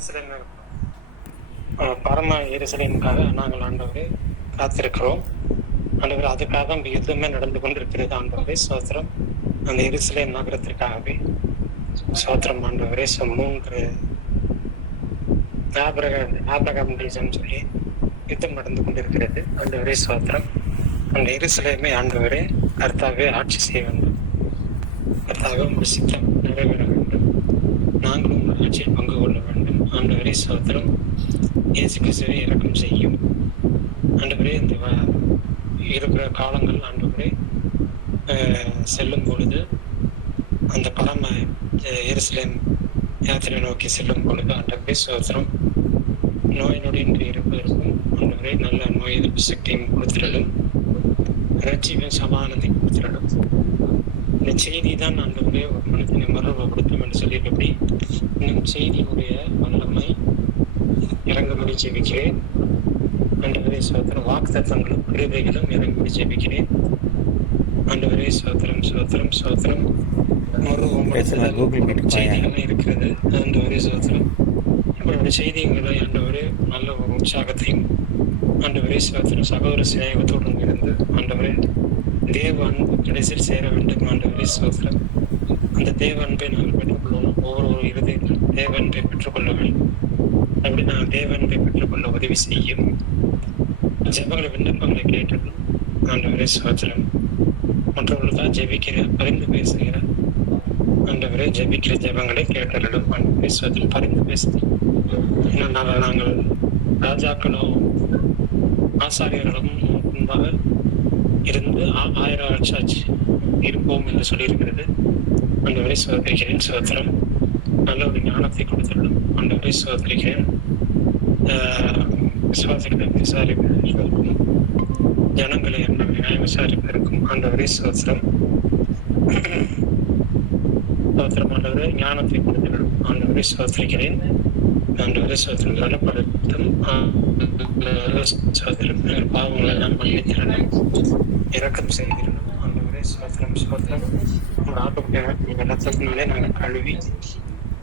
எருசலேம் பரம எருசலேமுக்காக நாங்கள் ஆண்டவரே காத்திருக்கிறோம். ஆண்டவரே, அதுக்காக யுத்தமே நடந்து கொண்டிருக்கிறது. ஆண்டவரே சோத்திரம். அந்த எருசலேம் நகரத்திற்காகவே சோத்திரம் ஆண்டவரே. 3 ஆபிரகாம் டீசம் சொல்லி யுத்தம் நடந்து கொண்டிருக்கிறது. ஆண்டவரே சோத்திரம். அந்த எருசலேமை ஆண்டவரே கர்த்தாவே ஆட்சி செய்ய வேண்டும். கர்த்தாவே உங்கள் சித்தம் நிறைவேற வேண்டும். நாங்களும் உங்கள் ஆட்சியில் பங்கு கொள்ள வேண்டும். ஆண்டவரே சோத்திரம். இயேசு கிறிஸ்துவை இரக்கம் செய்யும். ஆண்டவரே, இந்த இருக்கிற காலங்கள் ஆண்டவரே செல்லும் பொழுது, அந்த பரம எருசலேம் யாத்திரை நோக்கி செல்லும் பொழுது ஆண்டவரே சோத்திரம், நோய் நொடியின்றி இருப்பதற்கும் ஆண்டவரே நல்ல நோய் எதிர்ப்பு சக்தியும் கொடுத்துடலும், ரட்சியும் சமாதானத்தை கொடுத்துடலும். இந்த செய்தி தான் ஆண்டவரே ஒரு மனிதனை மறுரூபப்படுத்தும் என்று சொல்லியிருப்படி இன்னும் செய்தியுடைய வல்லமை இறங்கும்படி ஜெபிக்கிறேன். ஆண்டவரே சோத்திரம். வாக்குத்தத்தங்களும் கிருபைகளும் இறங்கும்படி ஜெபிக்கிறேன். ஆண்டவரே சோத்திரம் சோத்திரம் சோத்திரம். செய்திகள் இருக்கிறது. ஆண்டவரே சோத்திரம். இப்படி செய்திகளை ஆண்டவரே நல்ல ஒரு உற்சாகத்தையும் ஆண்டவரே சோத்திரம் சகோதர சிநேகத்துடன் இருந்து ஆண்டவரே தேவ அன்பு கடைசியில் சேர வேண்டும். ஆண்டவரே சோத்திரம். அந்த தேவ அன்பை நாங்கள் பெற்றுக்கொள்ளணும். ஒவ்வொரு இருதயத்திலும் தேவ அன்பை பெற்றுக்கொள்ள வேண்டும். அப்படி நாங்கள் தேவ அன்பை பெற்றுக்கொள்ள உதவி செய்யும். ஜெபங்களை விண்ணப்பங்களை கேட்டதும் ஆண்டவரே சோத்திரம். மற்றவர்களுக்காக ஜெபிக்கிற பரிந்து பேசுகிற ஆண்டவரே ஜெபிக்கிற ஜெபங்களை கேட்டலும் ஆண்டவரே சோத்திரம். பரிந்து பேசுது. ஏன்னா நாங்கள் ராஜாக்களும் ஆசாரியர்களும் முன்பாக இருந்து 1000 வருஷாச்சு இருப்போம் என்று சொல்லியிருக்கிறது. ஆண்டவரே சோதரிக்கிறேன் சோத்திரம். நல்ல ஒரு ஞானத்தை கொடுத்துள்ளோம். ஆண்டவரே சோதரிக்கிறேன். விசாரிப்பதற்கும் ஜனங்களை நியாயம் விசாரிப்பதற்கும் ஆண்டவரே சோத்திரம். சோத்திரம் ஆண்டவரே ஞானத்தை கொடுத்துள்ளோம். ஆண்டவரே சோதரிக்கிறேன். ஆண்டவரே சோத்திரம். பலப்படுத்தும் சோத்திரம். பாவங்களை எல்லாம் மன்னித்திடணும், இரக்கம் செய்திடணும். ஆண்டவரே சோத்திரம் சோத்திரம். உங்கள் ஆட்டுக்குட்டியான வெள்ளத்தினாலே நாங்கள் கழுவி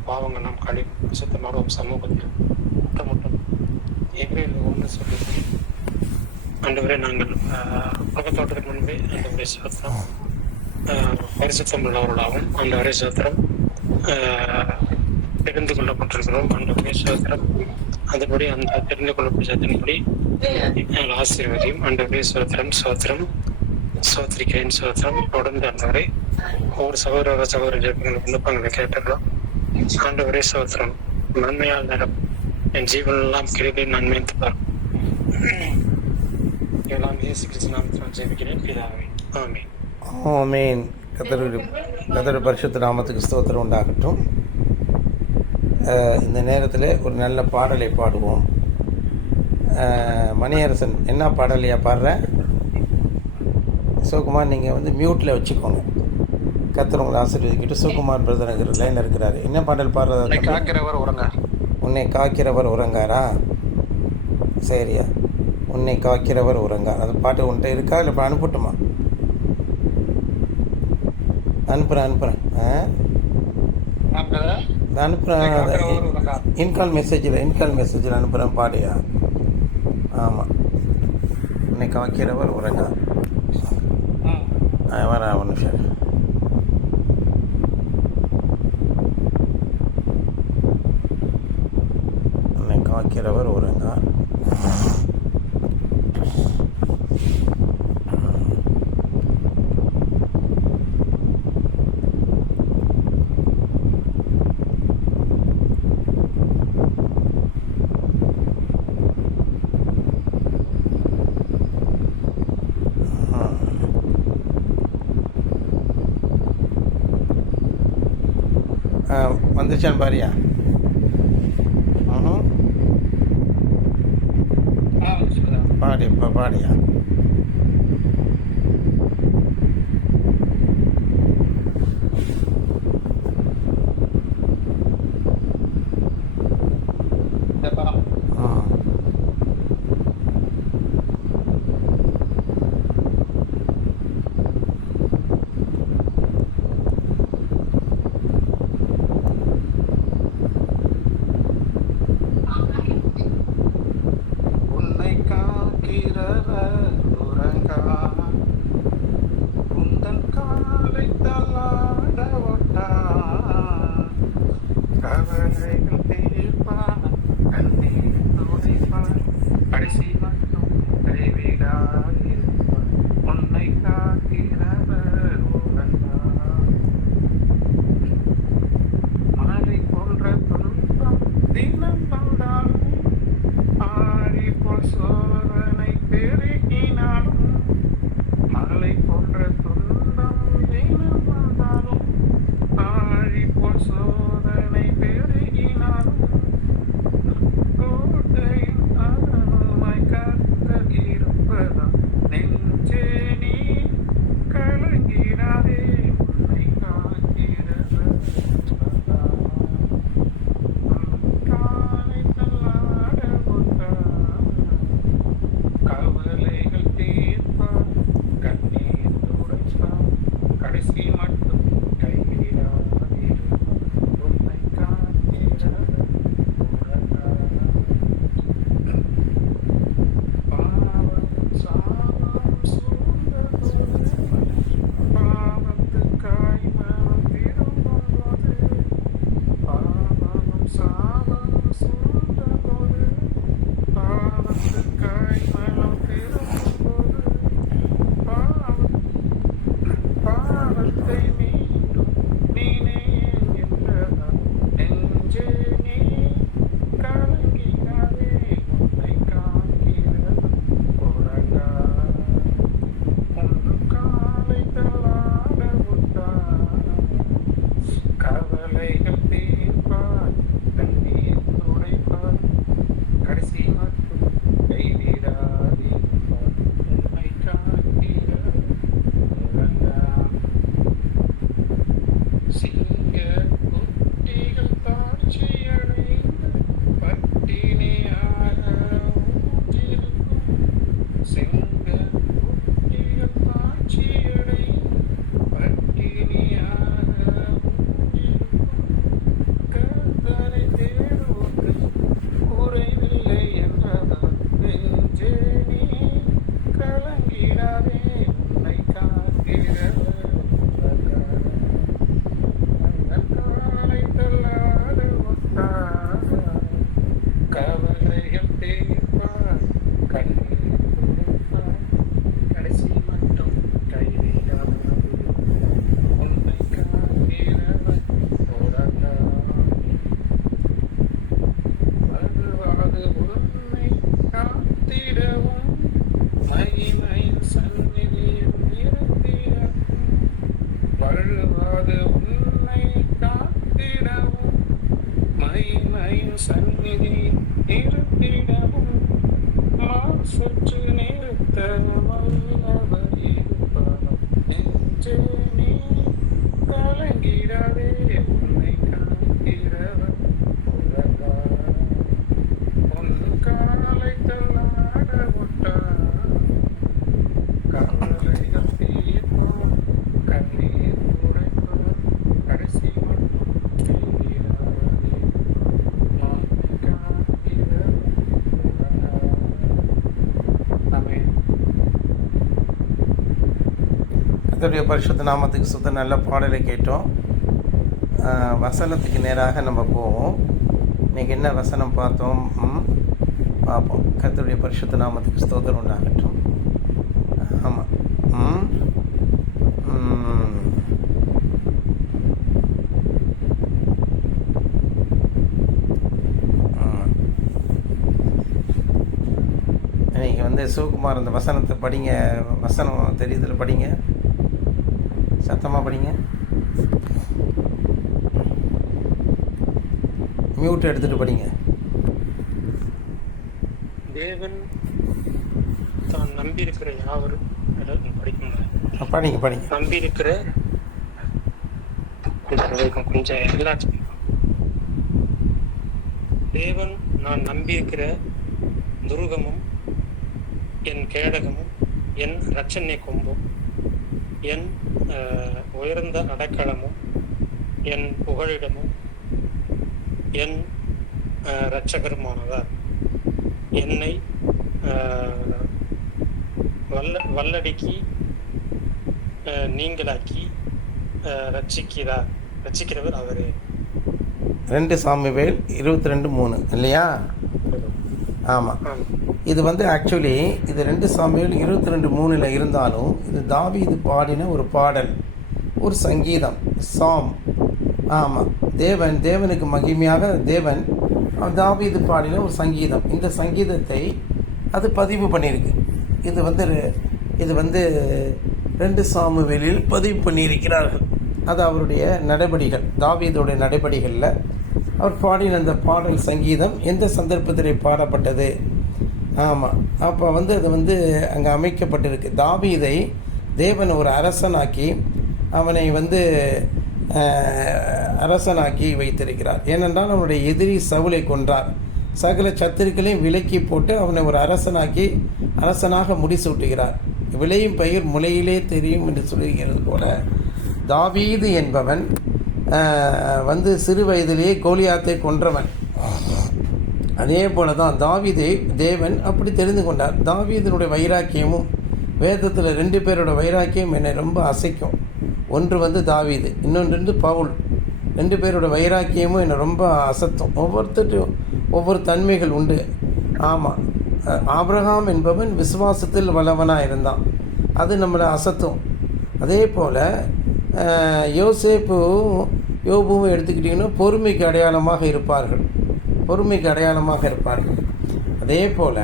பாவங்கள் நாம் கழுவி சுத்தமாக சமூகத்தில் முட்டமுட்டும் எப்ரேல் 1 சொல்லி ஆண்டவரே நாங்கள் பக்கத்தோட்டத்துக்கு முன்பே ஆண்டவரே சோத்திரம் பரிசுத்தம் உள்ளவர்களாகவும் ஆண்டவரே சோத்திரம் தெரிந்து கொள்ளப்பட்டிருக்கிறோம். ஆண்டவரே சோத்திரம். அதுபடி அந்த தெரிந்து கொள்ளப்பட்ட சத்தின்படி எங்கள் ஆசீர்வதியும். ஆண்டவரே சோத்திரம் சோத்திரம். சோத்திரிக்கிறேன் சோத்திரம். தொடர்ந்து ஆண்டவரே ஒவ்வொரு சகோதர ஜெபங்களை விண்ணப்பங்களை கேட்டுக்கிறோம். ஆண்டவரே சோத்திரம். நன்மையால் நிறம் என் ஜீவனெல்லாம் கிருபை நன்மை தரும். எல்லாம் இயேசு கிறிஸ்து நாமத்தில் ஜெபிக்கிறேன் பிதாவே. ஆமென். ஆமென். கர்த்தருடைய பரிசுத்த நாமத்துக்கு ஸ்தோத்திரம் உண்டாகட்டும். இந்த நேரத்தில் ஒரு நல்ல பாடலை பாடுவோம். மணியரசன், என்ன பாடலையா பாடுற? சிவகுமார், நீங்கள் மியூட்டில் வச்சுக்கோங்க. கர்த்தர் உங்களை ஆசீர்வதிக்கிட்டு. சிவகுமார் பிரதர் லைனில் இருக்கிறாரு. என்ன பாடல் பாடுறதா? உன்னை காக்கிறவர் உறங்காரா? சரியா, உன்னை காக்கிறவர் உறங்கார். அந்த பாட்டு உன்ட்ட இருக்கா? இல்லை இப்போ அனுப்பட்டுமா? அனுப்புகிறேன். இன்கால் மெசேஜில் அனுப்புகிறேன். பாடியா? ஆமாம். உன்னை காக்கிறவர் உறங்கார். வரேன் ஒரு நிமிஷம். உன்னை காக்கிறவர் உறங்கார். வந்துருச்சான்னு பாரியா? பாடியா? தினம் வந்தாலும் ஆடி போல் சோதனை பெருகினாலும் மலை போன்ற துன்பம் தினம் வந்தாலும் ஆடி போல் சோதனை பெருகினாலும் கோட்டையின் அரணாய் கர்த்தர் இருப்பதா நெஞ்சே நீ கலங்கிடாதே உன்னை காக்கிறவர் காலை தள்ளாட விட்டார் கவலைகள் தீர்ப்பார் கண்ணீர் துடைப்பார் கடைசி மட்டும் கைவிடாதே உன்னை காக்கிறவர் பாவம் சாபம் சூழ்ந்ததோடு பாவத்துக்காய் மனம் திரும்பும்போது பாவம் சாபம் சூழ்ந்ததோடு பாவத்துக்காய் மனம் திரும்பும்போது பாவத்தை மீண்டும் நீனே என்றதா நெஞ்சே நீ கலங்கிடாதே உன்னை காக்கிறது உறங்கா ஒன்று காலை தள்ளாட விட்டார் கவலைகள் தீர்ப்பார் கண்ணீர் துடைப்பார் கடைசி மட்டும் கைவிடாதீர்கள் உன்னை காக்கிறது உறங்கா சிங்க குட்டிகள் தாட்சியடைந்து பட்டினியாக ஊற்றிருக்கும் சிங்க குட்டிகள் தாட்சியடைந்து பட்டினியாக ஊற்றிருக்கும் கர்த்தரை தேடுவோர்க்கு குறைவில்லை என்றதால் நெஞ்சே நீ கலங்கிடாதே உன்னை காக்கிறவர் காலை தள்ளாட விட்டார் கவலைகள் தீர்ப்பார் கண்ணீர் துடைப்பார் கடைசி மட்டும் கைவிடாது உன்னை காக்கிறவர் உறங்காதே வருவாது உன்னை காத்திடவும் மகிமையின் சந்நிதியில் இருந்திடவும் வருவாது உன்னை காத்திடவும் மகிமையின் சந்நிதியில் இருந்திடவும் மாசற்று நிறுத்த வல்லவர் இருப்பார் நெஞ்சே நீ கலங்கிடாதே உன்னை காக்கிறவர் உறங்கா உன் காலை தள்ளாட விட்டார் கவலைகள் தீர்ப்பார் கண்ணீர் துடைப்பார் கடைசி மட்டும் கைவிடாதே உன்னை காக்கிறவர் உறங்கா. ஆமென். கர்த்தருடைய பரிசுத்த நாமத்துக்கு சுத்த நல்ல பாடலை கேட்டோம். வசனத்துக்கு நேராக நம்ம போவோம். இன்றைக்கி என்ன வசனம் பார்த்தோம் பார்ப்போம். கர்த்தருடைய பரிசுத்த நாமத்துக்கு ஸ்தோத்திரம் உண்டாகட்டும். ஆமாம். இன்றைக்கி வந்து சிவகுமார் அந்த வசனத்தை படிங்க. வசனம் தெரியுதுல, படிங்க, சத்தமாக படிங்க. மியூட் எடுத்துகிட்டு படிங்க. தேவன் தான் நம்பியிருக்கிற யாவரும் படிக்கணும். படிங்க. நம்பியிருக்கிற கொஞ்சம் எல்லாத்தையும் தேவன் நான் நம்பியிருக்கிற துருகமும் என் கேடகமும் என் இரட்சண்ய கொம்பும் என் உயர்ந்த அடைக்கலமும் என் புகழிடமும் என் இரட்சகருமானவர் என்னை வல்லடிக்கு நீங்களாக்கி ரட்சிக்கிறவர் அவரே. 2 சாமுவேல் 22:3 இல்லையா? ஆமாம். இது வந்து ஆக்சுவலி இது 2 சாமுவேல் 22:3 இருந்தாலும் இது தாவீது பாடின ஒரு பாடல், ஒரு சங்கீதம், சாம். ஆமாம். தேவனுக்கு மகிமையாக தேவன் தாவீது பாடின ஒரு சங்கீதம். இந்த சங்கீதத்தை அது பதிவு பண்ணியிருக்கு. இது வந்து 2 சாமுவேலில் பதிவு பண்ணியிருக்கிறார்கள். அது அவருடைய நடபடிகள், தாவீதுடைய நடபடிகளில் அவர் பாடின அந்த பாடல் சங்கீதம் எந்த சந்தர்ப்பத்தில் பாடப்பட்டது. ஆமாம், அப்போ அது அங்கே அமைக்கப்பட்டிருக்கு. தாவீதை தேவன் ஒரு அரசனாக்கி அவனை அரசனாக்கி வைத்திருக்கிறார். ஏனென்றால் அவனுடைய எதிரி சவுலை கொன்றார். சகல சத்துருக்களையும் விலக்கி போட்டு அவனை ஒரு அரசனாக முடிசூட்டுகிறார். விளையும் பயிர் முளையிலே தெரியும் என்று சொல்லுகிறது போல தாவீது என்பவன் சிறு வயதிலேயே கோலியாத்தை கொன்றவன். அதே போல தான் தாவீதை தேவன் அப்படி தெரிந்து கொண்டார். தாவீதனுடைய வைராக்கியமும் வேதத்தில் 2 பேரோட வைராக்கியம் என்னை ரொம்ப அசைக்கும். ஒன்று தாவீது, இன்னொன்று பவுல். 2 பேரோட வைராக்கியமும் என்னை ரொம்ப அசத்தும். ஒவ்வொருத்தரும் ஒவ்வொரு தன்மைகள் உண்டு. ஆமாம், ஆபிரகாம் என்பவன் விசுவாசத்தில் வல்லவனாக இருந்தான், அது நம்மளை அசத்தும். அதே போல் யோபுவும் எடுத்துக்கிட்டிங்கன்னா பொறுமைக்கு அடையாளமாக இருப்பார்கள். அதே போல்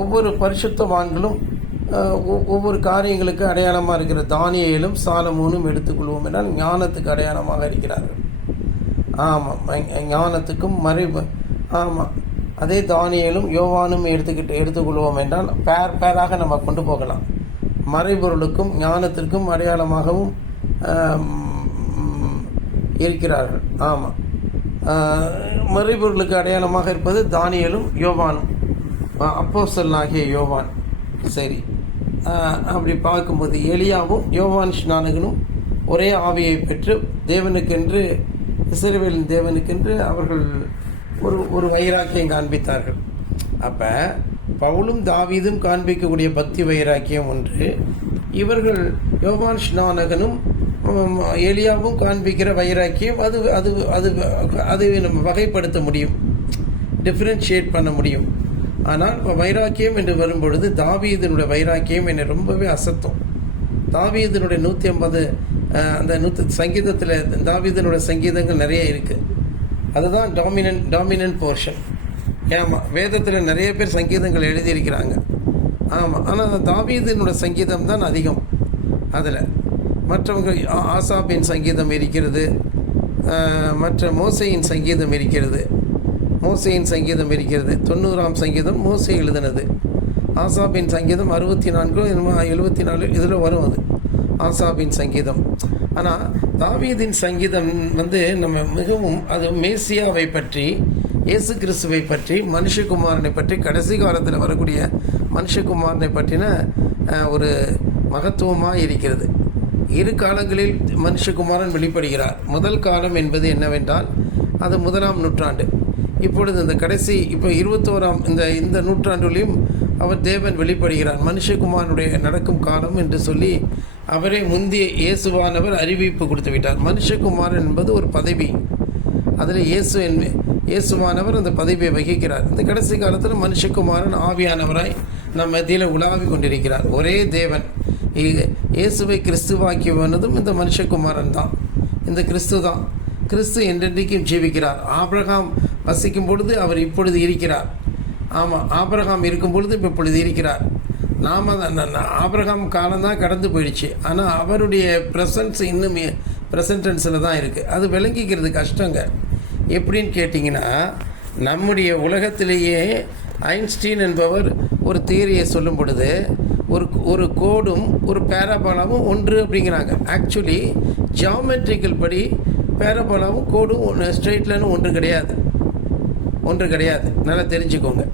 ஒவ்வொரு பரிசுத்தவான்களும் ஒவ்வொரு காரியங்களுக்கு அடையாளமாக இருக்கிற தானியேலும் சாலமோனும் எடுத்துக்கொள்வோம் என்றால் ஞானத்துக்கு அடையாளமாக இருக்கிறார்கள். ஆமாம், ஞானத்துக்கும் ஆமாம், அதே தானியேலும் யோவானும் எடுத்துக்கொள்வோம் என்றால் பேராக நம்ம கொண்டு போகலாம். மறைபொருளுக்கும் ஞானத்திற்கும் அடையாளமாகவும் இருக்கிறார்கள். ஆமாம், மறைபொருளுக்கு அடையாளமாக இருப்பது தானியேலும் யோவானும், அப்போஸ்தலனாகிய யோவான். சரி, அப்படி பார்க்கும்போது எலியாவும் யோவான் ஸ்நானகனும் ஒரே ஆவியை பெற்று தேவனுக்கென்று, இஸ்ரவேலின் தேவனுக்கென்று அவர்கள் ஒரு வைராக்கியம் காண்பித்தார்கள். அப்போ பவுலும் தாவீதும் காண்பிக்கக்கூடிய பக்தி வைராக்கியம் ஒன்று, இவர்கள் யோவான் ஸ்நானகனும் எலியாவும் காண்பிக்கிற வைராக்கியம் அது அது அது அது நம்ம வகைப்படுத்த முடியும், டிஃப்ரென்ஷியேட் பண்ண முடியும். ஆனால் இப்போ வைராக்கியம் என்று வரும்பொழுது தாவீதினுடைய வைராக்கியம் என்னை ரொம்பவே அசத்தும். தாவீதினுடைய 150 அந்த சங்கீதத்தில் தாவீதினுடைய சங்கீதங்கள் நிறைய இருக்குது. அதுதான் டாமினன்ட் போர்ஷன். ஆமாம், வேதத்தில் நிறைய பேர் சங்கீதங்கள் எழுதியிருக்கிறாங்க. ஆமாம், ஆனால் தாவீதினுடைய சங்கீதம் தான் அதிகம். அதில் மற்றவங்க ஆசாபின் சங்கீதம் இருக்கிறது, மற்ற மோசையின் சங்கீதம் இருக்கிறது. 90ஆம் சங்கீதம் மோசே எழுதினது. ஆசாபின் சங்கீதம் 64 74 இதில் வரும், அது ஆசாபின் சங்கீதம். ஆனால் தாவீதின் சங்கீதம் நம்ம மிகவும் அது மேசியாவை பற்றி, இயேசு கிறிஸ்துவை பற்றி, மனுஷகுமாரனை பற்றி, கடைசி காலத்தில் வரக்கூடிய மனுஷகுமாரனை பற்றின ஒரு மகத்துவமாக இருக்கிறது. 2 காலங்களில் மனுஷகுமாரன் வெளிப்படுகிறார். முதல் காலம் என்பது என்னவென்றால் அது 1ஆம் நூற்றாண்டு. இப்பொழுது இந்த கடைசி 21ஆம் இந்த நூற்றாண்டுலையும் அவர் தேவன் வெளிப்படுகிறார். மனுஷகுமாரனுடைய நடக்கும் காலம் என்று சொல்லி அவரே முந்திய இயேசுவானவர் அறிவிப்பு கொடுத்து விட்டார். மனுஷகுமாரன் என்பது ஒரு பதவி, அதில் இயேசுவானவர் அந்த பதவியை வகிக்கிறார். இந்த கடைசி காலத்தில் மனுஷகுமாரன் ஆவியானவராய் நம்ம மத்தியில் உலாவிக் கொண்டிருக்கிறார். ஒரே தேவன் இயேசுவை கிறிஸ்துவாக்கியவனதும் இந்த மனுஷகுமாரன் தான், இந்த கிறிஸ்து தான். கிறிஸ்து என்றென்றைக்கும் ஜீவிக்கிறார். ஆபிரகாம் வசிக்கும் பொழுது அவர் இப்பொழுது இருக்கிறார். ஆமாம், ஆபிரகாம் இருக்கும் பொழுது இப்பொழுது இருக்கிறார். நாம் ஆபிரகாம் காலம்தான் கடந்து போயிடுச்சு, ஆனால் அவருடைய ப்ரெசன்ஸ் இன்னும் ப்ரெசன்டென்ஸில் தான் இருக்குது. அது விளங்கிக்கிறது கஷ்டங்க. எப்படின்னு கேட்டிங்கன்னா, நம்முடைய உலகத்திலேயே ஐன்ஸ்டீன் என்பவர் ஒரு தியரியை சொல்லும் பொழுது ஒரு கோடும் ஒரு பேராபோலாவும் ஒன்று அப்படிங்கிறாங்க. ஆக்சுவலி ஜியாமெட்ரிக்கல் படி பேராபோலாவும் கோடும் ஸ்ட்ரெயிட் லைனும் ஒன்று கிடையாது. நல்லா தெரிஞ்சுக்கோங்க.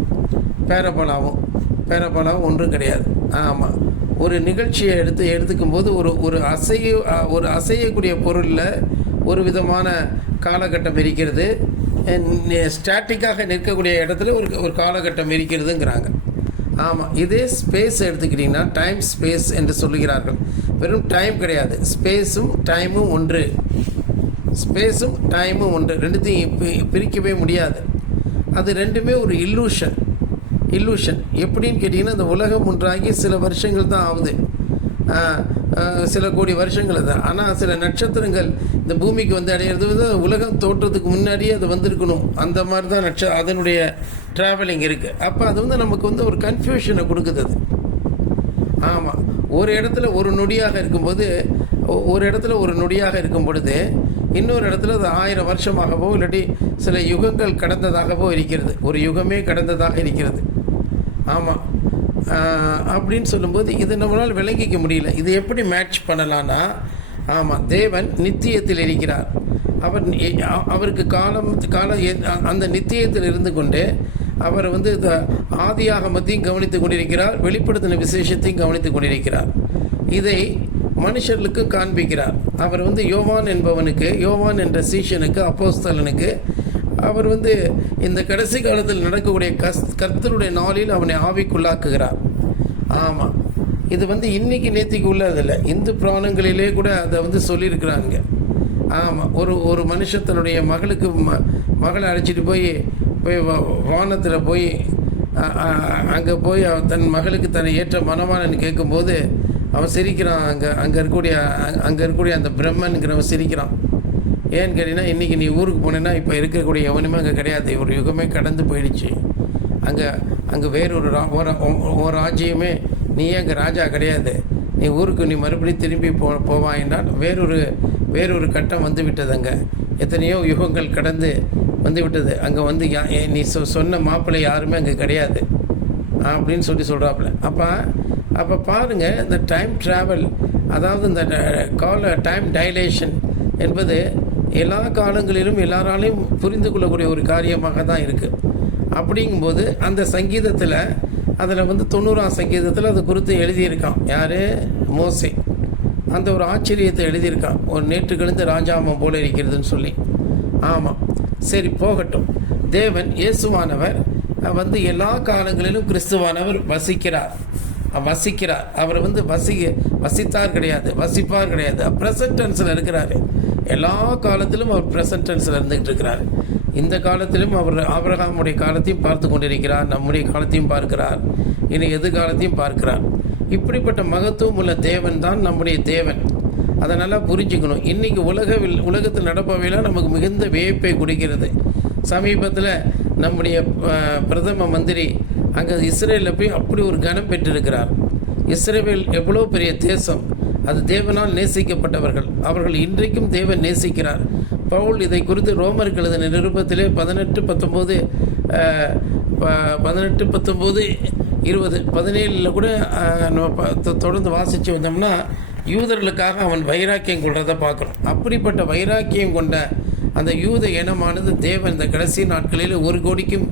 பேராபோலாவும் ஒன்று கிடையாது. ஆமாம், ஒரு நிகழ்ச்சியை எடுத்துக்கும்போது ஒரு அசையக்கூடிய பொருளில் ஒரு விதமான காலகட்டம் இருக்கிறது, ஸ்டாட்டிக்காக நிற்கக்கூடிய இடத்துல ஒரு காலகட்டம் இருக்கிறதுங்கிறாங்க. ஆமாம், இதே ஸ்பேஸ் எடுத்துக்கிட்டிங்கன்னா டைம் ஸ்பேஸ் என்று சொல்லுகிறார்கள். வெறும் டைம் கிடையாது, ஸ்பேஸும் டைமும் ஒன்று. ரெண்டுத்தையும் பிரிக்கவே முடியாது. அது ரெண்டுமே ஒரு இல்லூஷன். எப்படின்னு கேட்டிங்கன்னா, இந்த உலகம் ஒன்றாகி சில வருஷங்கள் தான் ஆகுது. சில கோடி வருஷங்கள் தான். ஆனால் சில நட்சத்திரங்கள் இந்த பூமிக்கு வந்து அடையிறது வந்து உலகம் தோற்றத்துக்கு முன்னாடியே அது வந்திருக்கணும். அந்த மாதிரி தான் அதனுடைய ட்ராவலிங் இருக்குது. அப்போ அது வந்து நமக்கு வந்து ஒரு கன்ஃபியூஷனை கொடுக்குது அது. ஆமாம், ஒரு இடத்துல ஒரு நொடியாக இருக்கும்போது இருக்கும் பொழுது இன்னொரு இடத்துல அது 1000 வருஷமாகவோ இல்லாட்டி சில யுகங்கள் கடந்ததாகவோ இருக்கிறது. ஒரு யுகமே கடந்ததாக இருக்கிறது. ஆமாம், அப்படின்னு சொல்லும்போது இது நம்மளால் விளங்கிக்க முடியல. இது எப்படி மேட்ச் பண்ணலான்னா, ஆமாம், தேவன் நித்தியத்தில் இருக்கிறார். அவருக்கு அந்த நித்தியத்தில் இருந்து கொண்டு அவர் வந்து ஆதியாகமத்தையும் கவனித்துக் கொண்டிருக்கிறார், வெளிப்படுத்தின விசேஷத்தையும் கவனித்துக் கொண்டிருக்கிறார். இதை மனுஷர்களுக்கு காண்பிக்கிறார். அவர் வந்து யோவான் என்ற சீஷனுக்கு, அப்போஸ்தலனுக்கு அவர் வந்து இந்த கடைசி காலத்தில் நடக்கக்கூடிய கர்த்தருடைய நாளில் அவனை ஆவிக்குள்ளாக்குகிறார். ஆமாம், இது வந்து இன்னைக்கு நேத்திக்கு உள்ளதில்லை, இந்து புராணங்களிலே கூட அதை வந்து சொல்லியிருக்கிறாங்க. ஆமாம், ஒரு மனுஷன் தன்னுடைய மகளை அழைச்சிட்டு போய் வானத்தில் போய் அங்கே போய் தன் மகளுக்கு தன்னை ஏற்ற மனவானன்னு கேட்கும்போது அவன் சிரிக்கிறான். அங்கே இருக்கக்கூடிய அந்த பிரம்மன்கிறவன் சிரிக்கிறான். ஏன்னு கேட்டீங்கன்னா, இன்றைக்கி நீ ஊருக்கு போனேன்னா இப்போ இருக்கக்கூடிய எவனுமே அங்கே கிடையாது. ஒரு யுகமே கடந்து போயிடுச்சு. அங்கே ஒரு ராஜ்யமே, நீயே அங்கே ராஜா கிடையாது. நீ ஊருக்கு நீ மறுபடியும் திரும்பி போவான் என்றால் வேறொரு கட்டம் வந்து விட்டது. அங்கே எத்தனையோ யுகங்கள் கடந்து வந்து விட்டது. அங்கே வந்து நீ சொன்ன மாப்பிள்ளை யாருமே அங்கே கிடையாது அப்படின்னு சொல்கிறாப்புல. அப்போ பாருங்கள், இந்த டைம் ட்ராவல், அதாவது இந்த டைம் டைலேஷன் என்பது எல்லா காலங்களிலும் எல்லாராலையும் புரிந்து கொள்ளக்கூடிய ஒரு காரியமாக தான் இருக்குது. அப்படிங்கும்போது அந்த சங்கீதத்தில், அதில் வந்து 90ஆம் சங்கீதத்தில் அது குறித்து எழுதியிருக்கான். யார்? மோசே. அந்த ஒரு ஆச்சரியத்தை எழுதியிருக்கான், ஒரு நேற்று கழிந்து ராஜாமம் போல இருக்கிறதுன்னு சொல்லி. ஆமாம், சரி போகட்டும். தேவன் இயேசுவானவர் வந்து எல்லா காலங்களிலும் கிறிஸ்துவானவர் வசிக்கிறார். அவர் வந்து வசித்தார் கிடையாது, வசிப்பார் கிடையாது, ப்ரெசன்ட் டென்ஸில் இருக்கிறாரு. எல்லா காலத்திலும் அவர் ப்ரெசன்ட் டென்ஸில் இருந்துகிட்டு இருக்கிறார். இந்த காலத்திலும் அவர் ஆபிரகாமுடைய காலத்தையும் பார்த்து கொண்டிருக்கிறார், நம்முடைய காலத்தையும் பார்க்கிறார், இனி எதிர்காலத்தையும் பார்க்கிறார். இப்படிப்பட்ட மகத்துவம் உள்ள தேவன் தான் நம்முடைய தேவன். அதை நல்லா புரிஞ்சுக்கணும். இன்றைக்கி உலகத்தில் நடப்பவையெல்லாம் நமக்கு மிகுந்த வியப்பை கொடுக்கிறது. சமீபத்தில் நம்முடைய பிரதம மந்திரி அங்கே இஸ்ரேலில் போய் அப்படி ஒரு கனம் பெற்றிருக்கிறார். இஸ்ரேல் எவ்வளோ பெரிய தேசம், அது தேவனால் நேசிக்கப்பட்டவர்கள். அவர்கள் இன்றைக்கும் தேவன் நேசிக்கிறார். பவுல் இதை குறித்து ரோமருக்கு எழுதின நிருபத்திலே 18, 19, 20, 17 கூட நம்ம தொடர்ந்து வாசித்து வந்தோம்னா யூதர்களுக்காக அவன் வைராக்கியம் கொள்றதை பார்க்குறோம். அப்படிப்பட்ட வைராக்கியம் கொண்ட அந்த யூத இனமானது தேவன் இந்த கடைசி நாட்களில் 1 கோடிக்கும்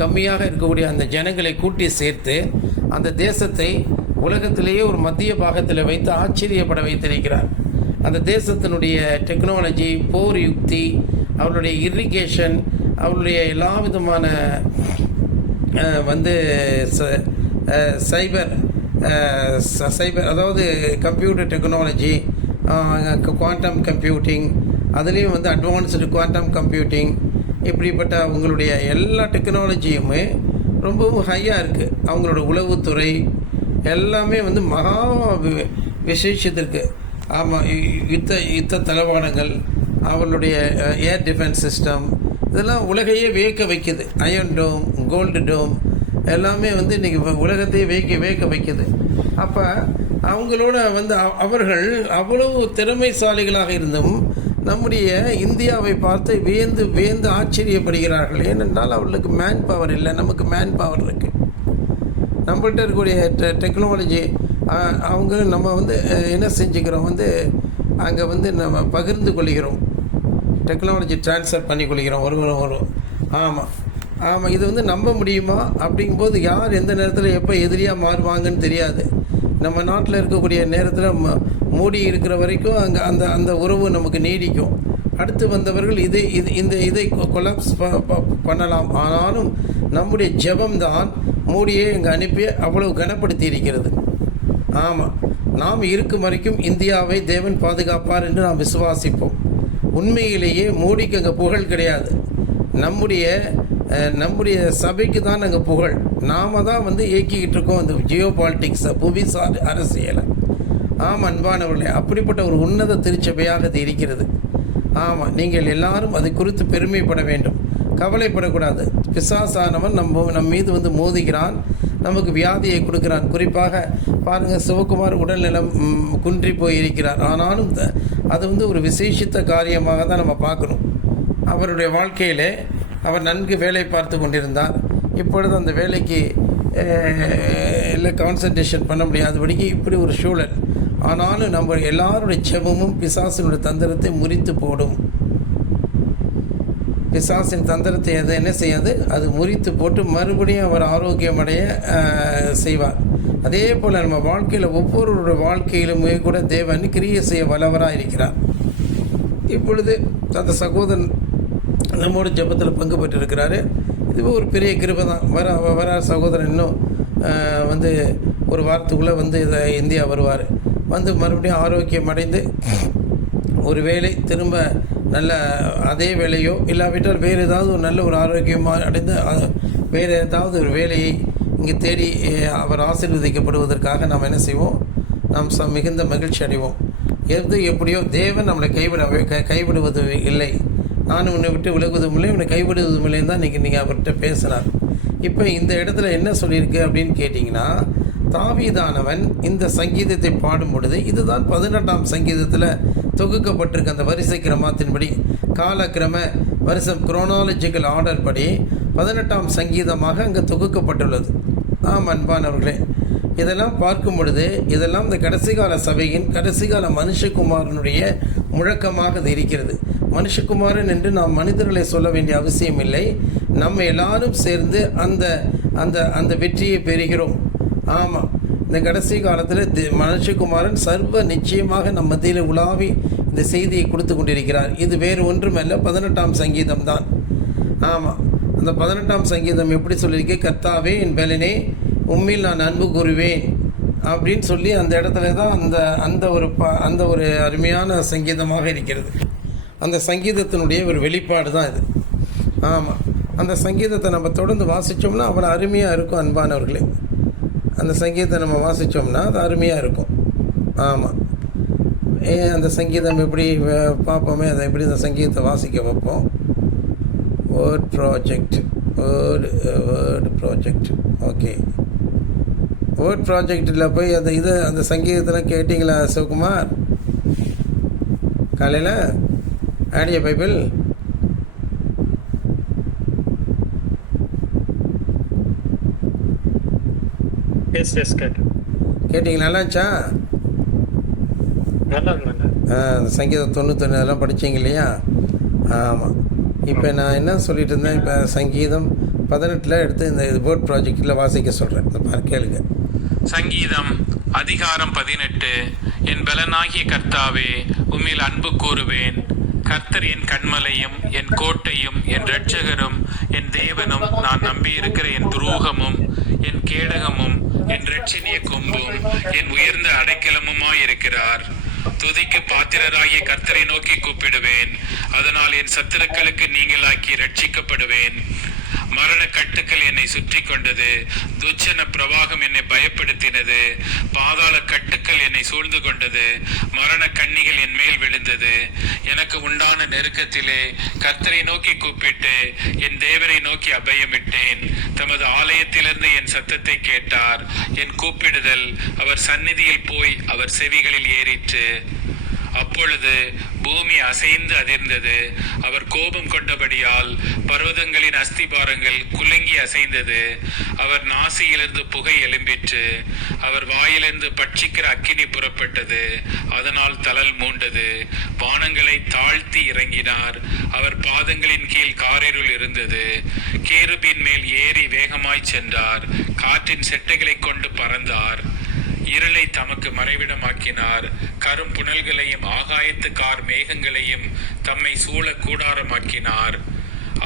கம்மியாக இருக்கக்கூடிய அந்த ஜனங்களை கூட்டி சேர்த்து அந்த தேசத்தை உலகத்திலேயே ஒரு மத்திய பாகத்தில் வைத்து ஆச்சரியப்பட வைத்திருக்கிறார். அந்த தேசத்தினுடைய டெக்னாலஜி, போர் யுக்தி, அவருடைய இரிகேஷன், அவருடைய எல்லா விதமான வந்து சைபர் அதாவது கம்ப்யூட்டர் டெக்னாலஜி, குவாண்டம் கம்ப்யூட்டிங், அதுலேயும் வந்து அட்வான்ஸ்டு குவாண்டம் கம்ப்யூட்டிங், இப்படிப்பட்ட அவங்களுடைய எல்லா டெக்னாலஜியுமே ரொம்பவும் ஹையாக இருக்குது. அவங்களோட உளவுத்துறை எல்லாமே வந்து மகா விசேஷத்திற்கு. ஆமாம், யுத்த தளவாடங்கள், அவர்களுடைய ஏர் டிஃபென்ஸ் சிஸ்டம், இதெல்லாம் உலகையே வியக்க வைக்குது. அயன் டோம், கோல்டு டோம் எல்லாமே வந்து இன்றைக்கி உலகத்தையே வியக்க வைக்குது. அப்போ அவங்களோட வந்து அவர்கள் அவ்வளவு திறமைசாலிகளாக இருந்தும் நம்முடைய இந்தியாவை பார்த்து வியந்து ஆச்சரியப்படுகிறார்கள். ஏனென்றால் அவர்களுக்கு மேன் பவர் இல்லை, நமக்கு மேன் பவர் இருக்குது. நம்மள்கிட்ட இருக்கக்கூடிய டெக்னாலஜி நம்ம வந்து என்ன செஞ்சுக்கிறோம், வந்து அங்கே வந்து நம்ம பகிர்ந்து கொள்கிறோம், டெக்னாலஜி ட்ரான்ஸ்ஃபர் பண்ணி கொள்கிறோம் ஒரு. ஆமாம், இது வந்து நம்ப முடியுமா? அப்படிங்கும்போது யார் எந்த நேரத்தில் எப்போ எதிரியாக மாறுவாங்கன்னு தெரியாது. நம்ம நாட்டில் இருக்கக்கூடிய நேரத்தில் மூடி இருக்கிற வரைக்கும் அங்கே அந்த உறவு நமக்கு நீடிக்கும். அடுத்து வந்தவர்கள் இதை கொலாப்ஸ் பண்ணலாம். ஆனாலும் நம்முடைய ஜெபம்தான் மூடியை இங்கே அனுப்பி அவ்வளவு கனப்படுத்தி இருக்கிறது. ஆமாம், நாம் இருக்கும் வரைக்கும் இந்தியாவை தேவன் பாதுகாப்பார் என்று நாம் விசுவாசிப்போம். உண்மையிலேயே மோடிக்கு அங்கே புகழ் கிடையாது. நம்முடைய சபைக்கு தான் அங்கே புகழ். நாம் தான் வந்து இயக்கிக்கிட்டு இருக்கோம் அந்த ஜியோ பாலிட்டிக்ஸை, புவிசார் அரசியலை. ஆமாம் அன்பானவர்களே, அப்படிப்பட்ட ஒரு உன்னத திருச்சபையாக அது இருக்கிறது. ஆமாம், நீங்கள் எல்லாரும் அதை குறித்து பெருமைப்பட வேண்டும், கவலைப்படக்கூடாது. பிசாசானவன் நம் மீது வந்து மோதுகிறான், நமக்கு வியாதியை கொடுக்கிறான். குறிப்பாக பாருங்கள், சிவகுமார் உடல்நலம் குன்றி போய் இருக்கிறார். ஆனாலும் அது வந்து ஒரு விசேஷித்த காரியமாக தான் நம்ம பார்க்கணும். அவருடைய வாழ்க்கையிலே அவர் நன்கு வேலை பார்த்து கொண்டிருந்தார். இப்பொழுது அந்த வேலைக்கு இல்லை கான்சன்ட்ரேஷன் பண்ண முடியாதபடிக்கு இப்படி ஒரு சூழல். ஆனாலும் நம்ம எல்லாருடைய செபமும் பிசாசினுடைய தந்திரத்தை முறித்து போடும். பிசாசின் தந்திரத்தை எது என்ன செய்யாது, அது முறித்து போட்டு மறுபடியும் அவர் ஆரோக்கியமடைய செய்வார். அதே போல் நம்ம வாழ்க்கையில் ஒவ்வொருவருடைய வாழ்க்கையிலுமே கூட தேவன் கிரியை செய்ய வல்லவராக இருக்கிறார். இப்பொழுது அந்த சகோதரன் நம்மோட ஜெபத்தில் பங்கு பெற்றிருக்கிறாரு. இதுவே ஒரு பெரிய கிருபை தான். வர சகோதரன் இன்னும் வந்து ஒரு வாரத்துக்குள்ளே வந்து இந்தியா வருவார். வந்து மறுபடியும் ஆரோக்கியம் அடைந்து ஒரு வேலை திரும்ப நல்ல அதே வேலையோ இல்லாவிட்டால் வேறு ஏதாவது ஒரு நல்ல ஒரு ஆரோக்கியமாக அடைந்து வேறு ஏதாவது ஒரு வேலையை இங்கே தேடி அவர் ஆசீர்வதிக்கப்படுவதற்காக நாம் என்ன செய்வோம், நாம் மிகுந்த மகிழ்ச்சி அடைவோம். எப்படியோ தேவன் நம்மளை கைவிடுவது இல்லை. நானும் உன்னை விட்டு விலகுவதும் இல்லை, உன்னை கைவிடுவதும் இல்லைன்னு தான் நீங்கள் அவர்கிட்ட பேசினார். இப்போ இந்த இடத்துல என்ன சொல்லியிருக்கு அப்படின்னு கேட்டிங்கன்னா, தாவீதானவன் இந்த சங்கீதத்தை பாடும் பொழுது இதுதான் 18ஆம் சங்கீதத்தில் தொகுக்கப்பட்டிருக்கு. அந்த வரிசை கிரமத்தின்படி காலக்கிரம வருஷம் குரோனாலஜிக்கல் ஆர்டர் படி 18ஆம் சங்கீதமாக அங்கே தொகுக்கப்பட்டுள்ளது. ஆம் அன்பானவர்களே, இதெல்லாம் பார்க்கும் பொழுது இதெல்லாம் இந்த கடைசிகால சபையின் கடைசிகால மனுஷகுமாரனுடைய முழக்கமாக இது இருக்கிறது. மனுஷகுமாரன் என்று நாம் மனிதர்களை சொல்ல வேண்டிய அவசியம் இல்லை. நம்ம எல்லாரும் சேர்ந்து அந்த அந்த அந்த வெற்றியை பெறுகிறோம். ஆமாம், இந்த கடைசி காலத்தில் மனுஷகுமாரன் சர்வ நிச்சயமாக நம் மத்தியில் உலாவி இந்த செய்தியை கொடுத்து கொண்டிருக்கிறார். இது வேறு ஒன்றுமல்ல, 18ஆம் சங்கீதம் தான். ஆமாம், அந்த 18ஆம் சங்கீதம் எப்படி சொல்லியிருக்கு, கர்த்தாவே என் பலனே உம்மில் நான் அன்பு கூறுவேன் அப்படின்னு சொல்லி அந்த இடத்துல தான் அந்த ஒரு அருமையான சங்கீதமாக இருக்கிறது. அந்த சங்கீதத்தினுடைய ஒரு வெளிப்பாடு தான் இது. ஆமாம், அந்த சங்கீதத்தை நம்ம தொடர்ந்து வாசித்தோம்னா அவ்வளோ அருமையாக இருக்கும் அன்பானவர்களே. அந்த சங்கீதத்தை நம்ம வாசித்தோம்னா அது அருமையாக இருக்கும். ஆமாம், அந்த சங்கீதம் எப்படி பார்ப்போமே, அதை எப்படி அந்த சங்கீதத்தை வாசிக்க வைப்போம். வேர்ட் ப்ராஜெக்ட் ஓகே, வேர்ட் ப்ராஜெக்டில் போய் அந்த சங்கீதத்தில் கேட்டிங்களா சிவகுமார் காலையில் ஆடியோ பைபிள்? கேட்டிங்க, நல்லாச்சா? அந்த சங்கீதம் 91 அதெல்லாம் படித்தீங்க இல்லையா? ஆமாம். இப்போ நான் என்ன சொல்லிட்டு இருந்தேன், இப்போ சங்கீதம் 18 எடுத்து இந்த வேர்ட் ப்ராஜெக்டில் வாசிக்க சொல்கிறேன். இந்த கேளுங்க. சங்கீதம் அதிகாரம் 18. என் பலனாகிய கர்த்தாவே உம்மில் அன்பு கூறுவேன். கர்த்தர் என் கண்மலையும் என் கோட்டையும் என் இரட்சகரும் என் தேவனும் நான் நம்பியிருக்கிற என் துரோகமும் என் கேடகமும் என் இரட்சணிய கொம்பும் என் உயர்ந்த அடைக்கலமுமாயிருக்கிறார். துதிக்கு பாத்திரராகிய கர்த்தரை நோக்கி கூப்பிடுவேன். அதனால் என் சத்துருக்களுக்கு நீங்களாக்கி ரட்சிக்கப்படுவேன். மரண கட்டுக்கள் என்னை சுற்றி கொண்டது, துச்சன பிரவாகம் என்னை பயப்படுத்தினது, பாதாள கட்டுக்கள் என்னை சூழ்ந்து கொண்டது, மரண கண்ணிகள் என் மேல் விழுந்தது. எனக்கு உண்டான நெருக்கத்திலே கர்த்தரை நோக்கி கூப்பிட்டு என் தேவனை நோக்கி அபயமிட்டேன். தமது ஆலயத்திலிருந்து என் சத்தத்தை கேட்டார். என் கூப்பிடுதல் அவர் சந்நிதியில் போய் அவர் செவிகளில் ஏறிற்று. அப்பொழுது பூமி அசைந்து அதிர்ந்தது. அவர் கோபம் கொண்டபடியால் பர்வதங்களின் அஸ்திபாரங்கள் குலுங்கி அசைந்தது. அவர் நாசியிலிருந்து புகை எழும்பிற்று. அவர் வாயிலிருந்து பட்சிக்கிற அக்கினி புறப்பட்டது. அதனால் தளல் மூண்டது. வானங்களை தாழ்த்தி இறங்கினார். அவர் பாதங்களின் கீழ் காரிருள் இருந்தது. கேருபின் மேல் ஏறி வேகமாய் சென்றார். காற்றின் செட்டைகளை கொண்டு பறந்தார். இருளை தமக்கு மறைவிடமாக்கினார். கரும் புனல்களையும் ஆகாயத்து கார் மேகங்களையும் தம்மை சூழ கூடாரமாக்கினார்.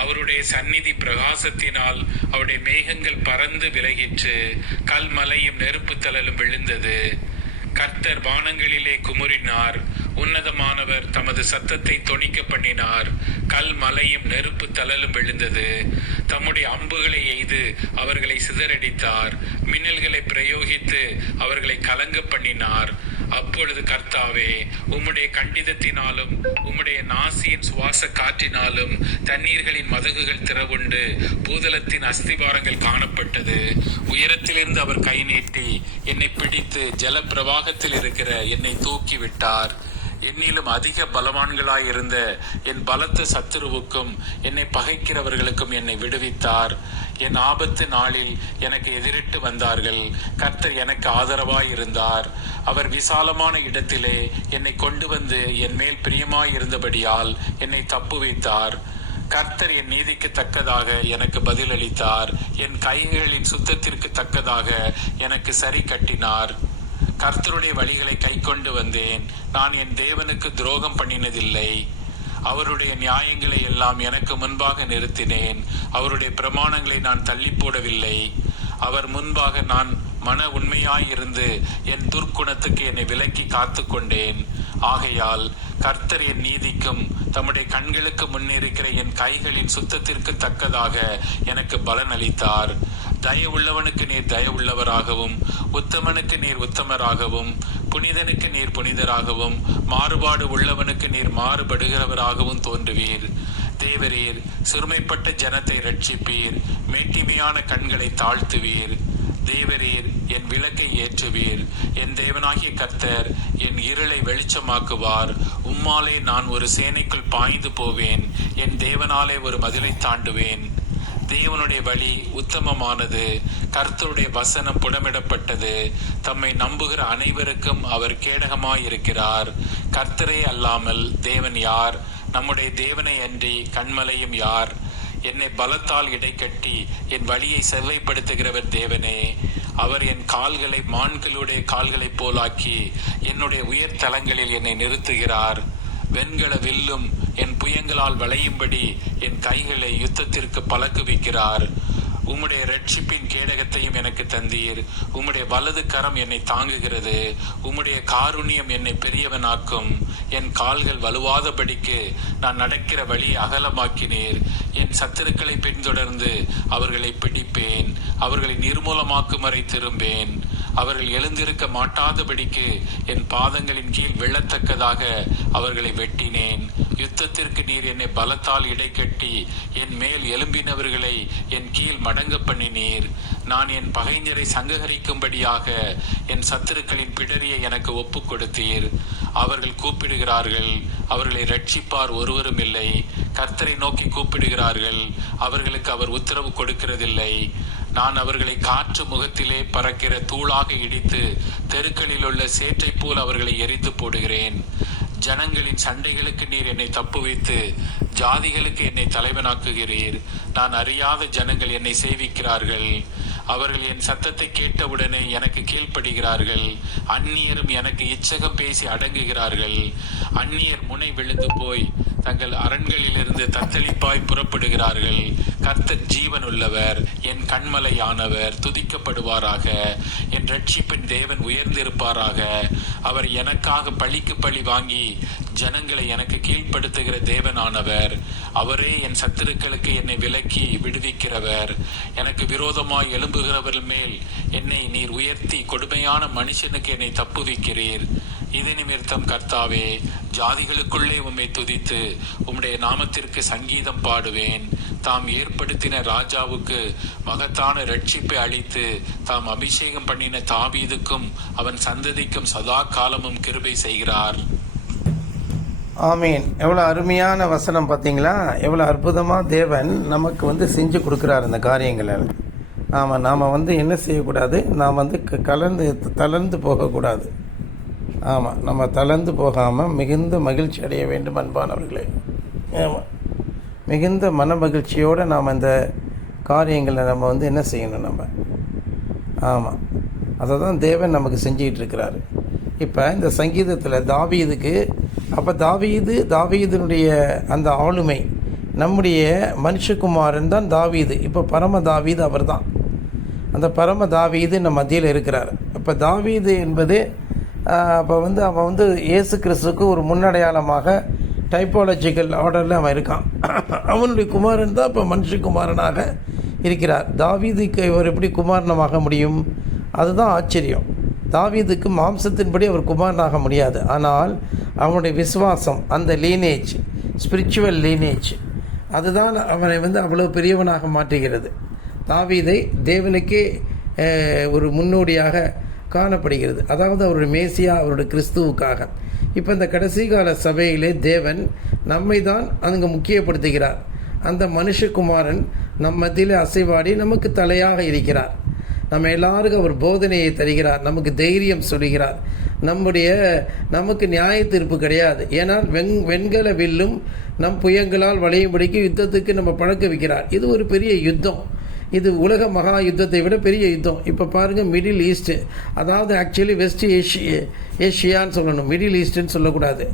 அவருடைய சந்நிதி பிரகாசத்தினால் அவருடைய மேகங்கள் பறந்து விலகிற்று. கல்மலையும் நெருப்பு தழலும் விழுந்தது. கர்த்தர் வானங்களிலே குமுறினார். உன்னதமானவர் தமது சத்தத்தை தொனிக்க பண்ணினார். கல் மலையும் நெருப்பு தழலும் விழுந்தது. தம்முடைய அம்புகளை எய்து அவர்களை சிதறடித்தார். மின்னல்களை பிரயோகித்து அவர்களை கலங்க பண்ணினார். அப்பொழுது கர்த்தாவே, உம்முடைய கண்டிதத்தினாலும் உம்முடைய நாசியின் சுவாச காற்றினாலும் தண்ணீர்களின் மதகுகள் திறவுண்டு பூதலத்தின் அஸ்திபாரங்கள் காணப்பட்டது. உயரத்திலிருந்து அவர் கை நீட்டி என்னை பிடித்து ஜல பிரவாகத்தில் இருக்கிற என்னை தூக்கி விட்டார். என்னிலும் அதிக பலவான்களாயிருந்த என் பலத்த சத்துருவுக்கும் என்னை பகைக்கிறவர்களுக்கும் என்னை விடுவித்தார். என் ஆபத்து நாளில் எனக்கு எதிரிட்டு வந்தார்கள். கர்த்தர் எனக்கு ஆதரவாய் இருந்தார். அவர் விசாலமான இடத்திலே என்னை கொண்டு வந்து என் மேல் பிரியமாய் இருந்தபடியால் என்னை தப்புவித்தார். கர்த்தர் என் நீதிக்கு தக்கதாக எனக்கு பதிலளித்தார். என் கைகளின் சுத்தத்திற்கு தக்கதாக எனக்கு சரி கட்டினார். கர்த்தருடைய வழிகளை கை கொண்டு வந்தேன். நான் என் தேவனுக்கு துரோகம் பண்ணினதில்லை. அவருடைய நியாயங்களை எல்லாம் எனக்கு முன்பாக நிறுத்தினேன். அவருடைய பிரமாணங்களை நான் தள்ளி போடவில்லை. அவர் முன்பாக நான் மன உண்மையாயிருந்து என் துர்க்குணத்துக்கு என்னை விலக்கி காத்து கொண்டேன். ஆகையால் கர்த்தர் என் நீதிக்கும் தம்முடைய கண்களுக்கு முன்னிருக்கிற என் கைகளின் சுத்தத்திற்கு தக்கதாக எனக்கு பலன் அளித்தார். தயவுள்ளவனுக்கு நீர் தயவுள்ளவராகவும், உத்தமனுக்கு நீர் உத்தமராகவும், புனிதனுக்கு நீர் புனிதராகவும், மாறுபாடு உள்ளவனுக்கு நீர் மாறுபடுகிறவராகவும் தோன்றுவீர். தேவரீர் சிறுமைப்பட்ட ஜனத்தை ரட்சிப்பீர். மேட்டிமையான கண்களை தாழ்த்துவீர். தேவரீர் என் விளக்கை ஏற்றுவீர். என் தேவனாகிய கர்த்தர் என் இருளை வெளிச்சமாக்குவார். உம்மாலே நான் ஒரு சேனைக்குள் பாய்ந்து போவேன். என் தேவனாலே ஒரு மதிலை தாண்டுவேன். தேவனுடைய வழி உத்தமமானது. கர்த்தருடைய வசனம் புடமிடப்பட்டது. தம்மை நம்புகிற அனைவருக்கும் அவர் கேடகமாயிருக்கிறார். கர்த்தரே அல்லாமல் தேவன் யார்? நம்முடைய தேவனை அன்றி கண்மலையும் யார்? என்னை பலத்தால் இடைக்கட்டி என் வழியை செவ்வைப்படுத்துகிறவர் தேவனே. அவர் என் கால்களை மான்களுடைய கால்களைப் போலாக்கி என்னுடைய உயர் தலங்களில் என்னை நிறுத்துகிறார். வெண்கல வில்லும் என் புயங்களால் வளையும்படி என் கைகளை யுத்தத்திற்கு பழக்குவிக்கிறார். உம்முடைய ரட்சிப்பின் கேடகத்தையும் எனக்கு தந்தீர். உம்முடைய வலது கரம் என்னை தாங்குகிறது. உம்முடைய காருண்யம் என்னை பெரியவனாக்கும். என் கால்கள் வலுவாதபடிக்கு நான் நடக்கிற வழி அகலமாக்கினீர். என் சத்துருக்களை பின்தொடர்ந்து அவர்களை பிடிப்பேன். அவர்களை நிர்மூலமாக்கும் வரை திரும்பேன். அவர்கள் எழுந்திருக்க மாட்டாதபடிக்கு என் பாதங்களின் கீழ் விழத்தக்கதாக அவர்களை வெட்டினேன். யுத்தத்திற்கு நீர் என்னை பலத்தால் இடைக்கட்டி என் மேல் எழும்பினவர்களை என் கீழ் மடங்க பண்ணினீர். நான் என் பகைஞரை சங்ககரிக்கும்படியாக என் சத்துருக்களின் பிடரியை எனக்கு ஒப்பு கொடுத்தீர். அவர்கள் கூப்பிடுகிறார்கள், அவர்களை ரட்சிப்பார் ஒருவரும் இல்லை. கர்த்தரை நோக்கி கூப்பிடுகிறார்கள், அவர்களுக்கு அவர் உத்தரவு கொடுக்கிறதில்லை. நான் அவர்களை காற்று முகத்திலே பறக்கிற தூளாக இடித்து தெருக்களில் உள்ள சேற்றை போல் அவர்களை எரித்து போடுகிறேன். ஜனங்களின் சண்டைகளுக்கு நீர் என்னை தப்புவித்து ஜாதிகளுக்கு என்னை தலைவனாக்குகிறீர். நான் அறியாத ஜனங்கள் என்னை சேவிக்கிறார்கள். அவர்கள் என் சத்தத்தை கேட்டவுடனே எனக்கு கீழ்ப்படுகிறார்கள். அந்நியரும் எனக்கு இச்சகம் பேசி அடங்குகிறார்கள். அந்நியர் முனை விழுந்து போய் தங்கள் அரண்களிலிருந்து தத்தளிப்பாய் புறப்படுகிறார்கள். கர்த்தர் ஜீவன் உள்ளவர், என் கண்மலையானவர் துதிக்கப்படுவாராக. என் ரட்சிப்பின் தேவன் உயர்ந்திருப்பாராக. அவர் எனக்காக பழிக்கு பழி வாங்கி ஜனங்களை எனக்கு கீழ்ப்படுத்துகிற தேவனானவர். அவரே என் சத்துருக்களுக்கு என்னை விலக்கி விடுவிக்கிறவர். எனக்கு விரோதமாய் எழும்புகிறவர்கள் மேல் என்னை நீர் உயர்த்தி கொடுமையான மனுஷனுக்கு என்னை தப்புவிக்கிறீர். இது நிமித்தம் கர்த்தாவே, ஜாதிகளுக்குள்ளே உம்மை துதித்து உம்முடைய நாமத்திற்கு சங்கீதம் பாடுவேன். தாம் ஏற்படுத்தின ராஜாவுக்கு மகத்தான ரட்சிப்பை அளித்து தாம் அபிஷேகம் பண்ணின தாவீதுக்கும் அவன் சந்ததிக்கும் சதா காலமும் கிருபை செய்கிறார். ஆமீன். எவ்வளோ அருமையான வசனம் பார்த்தீங்களா? எவ்வளோ அற்புதமாக தேவன் நமக்கு செஞ்சு கொடுக்குறார் இந்த காரியங்களை. ஆமாம், நாம் என்ன செய்யக்கூடாது? நாம் தளர்ந்து போகக்கூடாது. ஆமாம், நம்ம தளர்ந்து போகாமல் மிகுந்த மகிழ்ச்சி அடைய வேண்டும் அன்பானவர்களே. ஆமாம், மிகுந்த மன மகிழ்ச்சியோடு நாம் இந்த காரியங்களை நம்ம என்ன செய்யணும் நம்ம. ஆமாம், அதை தான் தேவன் நமக்கு செஞ்சிகிட்டு இருக்கிறாரு. இப்போ இந்த சங்கீதத்தில் தாவீதுக்கு, அப்போ தாவீதினுடைய அந்த ஆளுமை, நம்முடைய மனுஷகுமாரன் தான் தாவீது. இப்போ பரம தாவீது அவர் தான். அந்த பரம தாவீது நம்ம மத்தியில் இருக்கிறார். அப்போ தாவீது என்பது அப்போ அவன் இயேசு கிறிஸ்துக்கு ஒரு முன்னடையாளமாக டைப்பாலஜிக்கல் ஆர்டரில் அவன் இருக்கான். அவனுடைய குமாரன் தான் இப்போ மனுஷகுமாரனாக இருக்கிறார். தாவீதுக்கு இவர் எப்படி குமாரனமாக முடியும்? அதுதான் ஆச்சரியம். தாவீதுக்கு மாம்சத்தின்படி அவர் குமாரனாக முடியாது. ஆனால் அவனுடைய விசுவாசம், அந்த லீனேஜ், ஸ்பிரிச்சுவல் லீனேஜ், அதுதான் அவனை அவ்வளோ பெரியவனாக மாற்றுகிறது. தாவீதை தேவனுக்கே ஒரு முன்னோடியாக காணப்படுகிறது. அதாவது அவருடைய மேசியா, அவருடைய கிறிஸ்துவுக்காக. இப்போ இந்த கடைசி கால சபையிலே தேவன் நம்மை தான் அங்கே முக்கியப்படுத்துகிறார். அந்த மனுஷகுமாரன் நம் மத்தியிலே அசைவாடி நமக்கு தலையாக இருக்கிறார். நம்ம எல்லாருக்கும் அவர் போதனையை தருகிறார், நமக்கு தைரியம் சொல்கிறார். நமக்கு நியாய தீர்ப்பு கிடையாது. ஏன்னால் வெண்கல வில்லும் நம் புயங்களால் வளையும்படிக்கு யுத்தத்துக்கு நம்ம பழக்க வைக்கிறார். இது ஒரு பெரிய யுத்தம். இது உலக மகா யுத்தத்தை விட பெரிய யுத்தம். இப்போ பாருங்கள், மிடில் ஈஸ்ட்டு, அதாவது ஆக்சுவலி வெஸ்ட் ஏஷியான்னு சொல்லணும், மிடில் ஈஸ்ட்டுன்னு சொல்லக்கூடாது.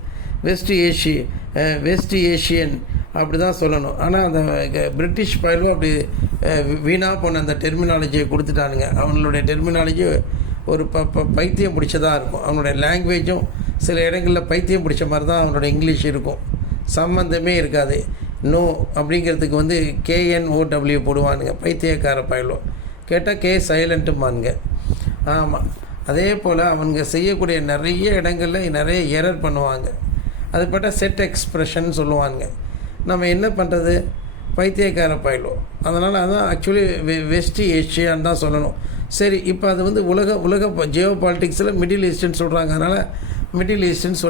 வெஸ்ட் ஏஷியன் அப்படி தான் சொல்லணும். ஆனால் அந்த பிரிட்டிஷ் பயிலும் அப்படி வீணாக போன அந்த டெர்மினாலஜியை கொடுத்துட்டானுங்க. அவங்களுடைய டெர்மினாலஜி ஒரு பைத்தியம் பிடிச்சதாக இருக்கும். அவனுடைய லாங்குவேஜும் சில இடங்களில் பைத்தியம் பிடிச்ச மாதிரி தான் அவனோட இங்கிலீஷ் இருக்கும். சம்மந்தமே இருக்காது. நோ அப்படிங்கிறதுக்கு KNOW போடுவானுங்க, பைத்தியக்கார பயிலும். கேட்டால் கே சைலண்ட்டுமானுங்க. ஆமாம், அதே போல் அவங்க செய்யக்கூடிய நிறைய இடங்களில் நிறைய எரர் பண்ணுவாங்க. அது பட்ட செட் எக்ஸ்ப்ரெஷன் சொல்லுவாங்க. நம்ம என்ன பண்ணுறது, பைத்தியக்கார பயிலும். அதனால் அதான் ஆக்சுவலி வெஸ்ட் ஏஷியான்னு தான் சொல்லணும். சரி, இப்போ அது உலக ஜியோ பாலிட்டிக்ஸில் மிடில் ஈஸ்ட்னு சொல்கிறாங்க. அதனால் மிடில் ஈஸ்ட்னு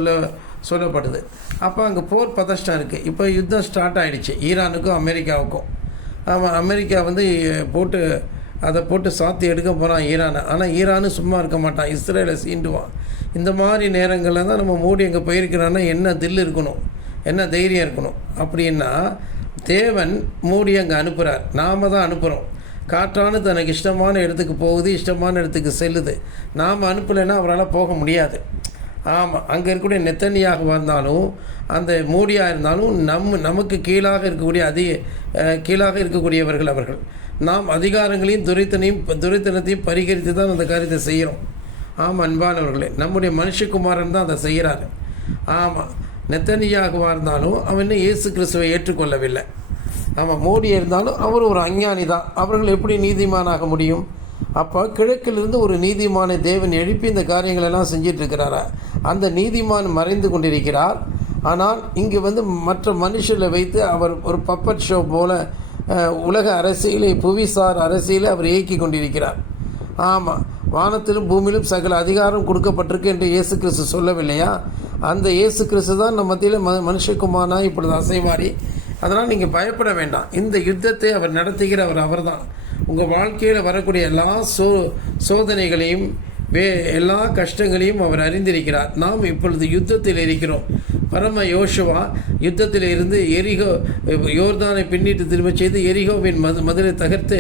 சொல்லப்படுது. அப்போ அங்கே போர் பதஷ்டம் இருக்குது. இப்போ யுத்தம் ஸ்டார்ட் ஆகிடுச்சு ஈரானுக்கும் அமெரிக்காவுக்கும். ஆமாம், அமெரிக்கா போட்டு சாத்தி எடுக்க போகிறான் ஈரானை. ஆனால் ஈரானு சும்மா இருக்க மாட்டான், இஸ்ரேலை சீண்டுவான். இந்த மாதிரி நேரங்களில் தான் நம்ம மோடி அங்கே போயிருக்கிறான்னா என்ன தில் இருக்கணும், என்ன தைரியம் இருக்கணும். அப்படின்னா தேவன் மோடி அங்கே அனுப்புகிறார், நாம் தான் அனுப்புகிறோம். காற்றானு தனக்கு இஷ்டமான இடத்துக்கு போகுது, இஷ்டமான இடத்துக்கு செல்லுது. நாம் அனுப்பலைன்னா அவரால் போக முடியாது. ஆமாம், அங்கே இருக்கக்கூடிய நெத்தனியாக இருந்தாலும் அந்த மோடியாக இருந்தாலும் நமக்கு கீழாக இருக்கக்கூடியவர்கள் அவர்கள். நாம் அதிகாரங்களையும் துரைத்தனத்தையும் பரிகரித்து தான் அந்த காரியத்தை செய்கிறோம். ஆமாம் அன்பானவர்களே, நம்முடைய மனுஷகுமாரன் தான் அதை செய்கிறாரு. ஆமாம், நெத்தனியாகவாக இருந்தாலும் அவன் இயேசு கிறிஸ்துவை ஏற்றுக்கொள்ளவில்லை. ஆமாம், மோடி இருந்தாலும் அவர் ஒரு அஞ்ஞானி தான். அவர்கள் எப்படி நீதிமானாக முடியும்? அப்போ கிழக்கிலிருந்து ஒரு நீதிமானை தேவன் எழுப்பி இந்த காரியங்களெல்லாம் செஞ்சிட்ருக்கிறாரா? அந்த நீதிமான் மறைந்து கொண்டிருக்கிறார். ஆனால் இங்கே மற்ற மனுஷர்களை வைத்து அவர் ஒரு பப்பட் ஷோ போல உலக அரசியலை, புவிசார் அரசியலை அவர் இயக்கி கொண்டிருக்கிறார். ஆமாம், வானத்திலும் பூமியிலும் சகல அதிகாரம் கொடுக்கப்பட்டிருக்கு என்று இயேசு கிறிஸ்து சொல்லவில்லையா? அந்த இயேசு கிறிஸ்து தான் நம்ம மத்தியில் மனுஷகுமாரனா இப்பொழுது அசைவாரி. அதனால் நீங்கள் பயப்பட வேண்டாம். இந்த யுத்தத்தை அவர் நடத்துகிறவர் அவர்தான். உங்கள் வாழ்க்கையில் வரக்கூடிய எல்லா சோதனைகளையும் எல்லா கஷ்டங்களையும் அவர் அறிந்திருக்கிறார். நாம் இப்பொழுது யுத்தத்தில் இருக்கிறோம். பரம யோசுவா யுத்தத்தில் இருந்து யோர்தானை பின்னிட்டு திரும்ப செய்து எரிகோவின் மதிலை தகர்த்து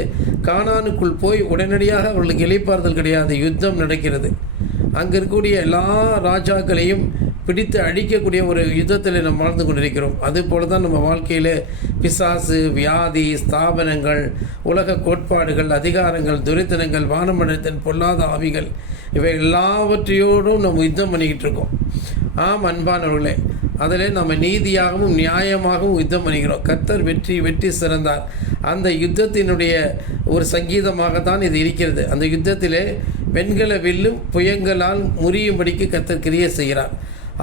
கானானுக்குள் போய் உடனடியாக அவர்களுக்கு இளைப்பாறுதல் கிடையாது. யுத்தம் நடக்கிறது. அங்கே இருக்கக்கூடிய எல்லா ராஜாக்களையும் பிடித்து அழிக்கக்கூடிய ஒரு யுத்தத்தில் நம்ம வாழ்ந்து கொண்டிருக்கிறோம். அதுபோல தான் நம்ம வாழ்க்கையில் பிசாசு, வியாதி, ஸ்தாபனங்கள், உலக கோட்பாடுகள், அதிகாரங்கள், துரைத்தனங்கள், வானமண்டலத்தின் பொல்லாத ஆவிகள், இவை எல்லாவற்றையோடும் நம்ம யுத்தம் பண்ணிக்கிட்டு இருக்கோம். ஆம் அன்பானவர்களே, அதில் நம்ம நீதியாகவும் நியாயமாகவும் யுத்தம் பண்ணிக்கிறோம். கர்த்தர் வெற்றி சிறந்தார். அந்த யுத்தத்தினுடைய ஒரு சங்கீதமாகத்தான் இது இருக்கிறது. அந்த யுத்தத்திலே வெண்கல வில்லும் புயங்களால் முறியும்படிக்கு கர்த்தர் கிரியை செய்கிறார்.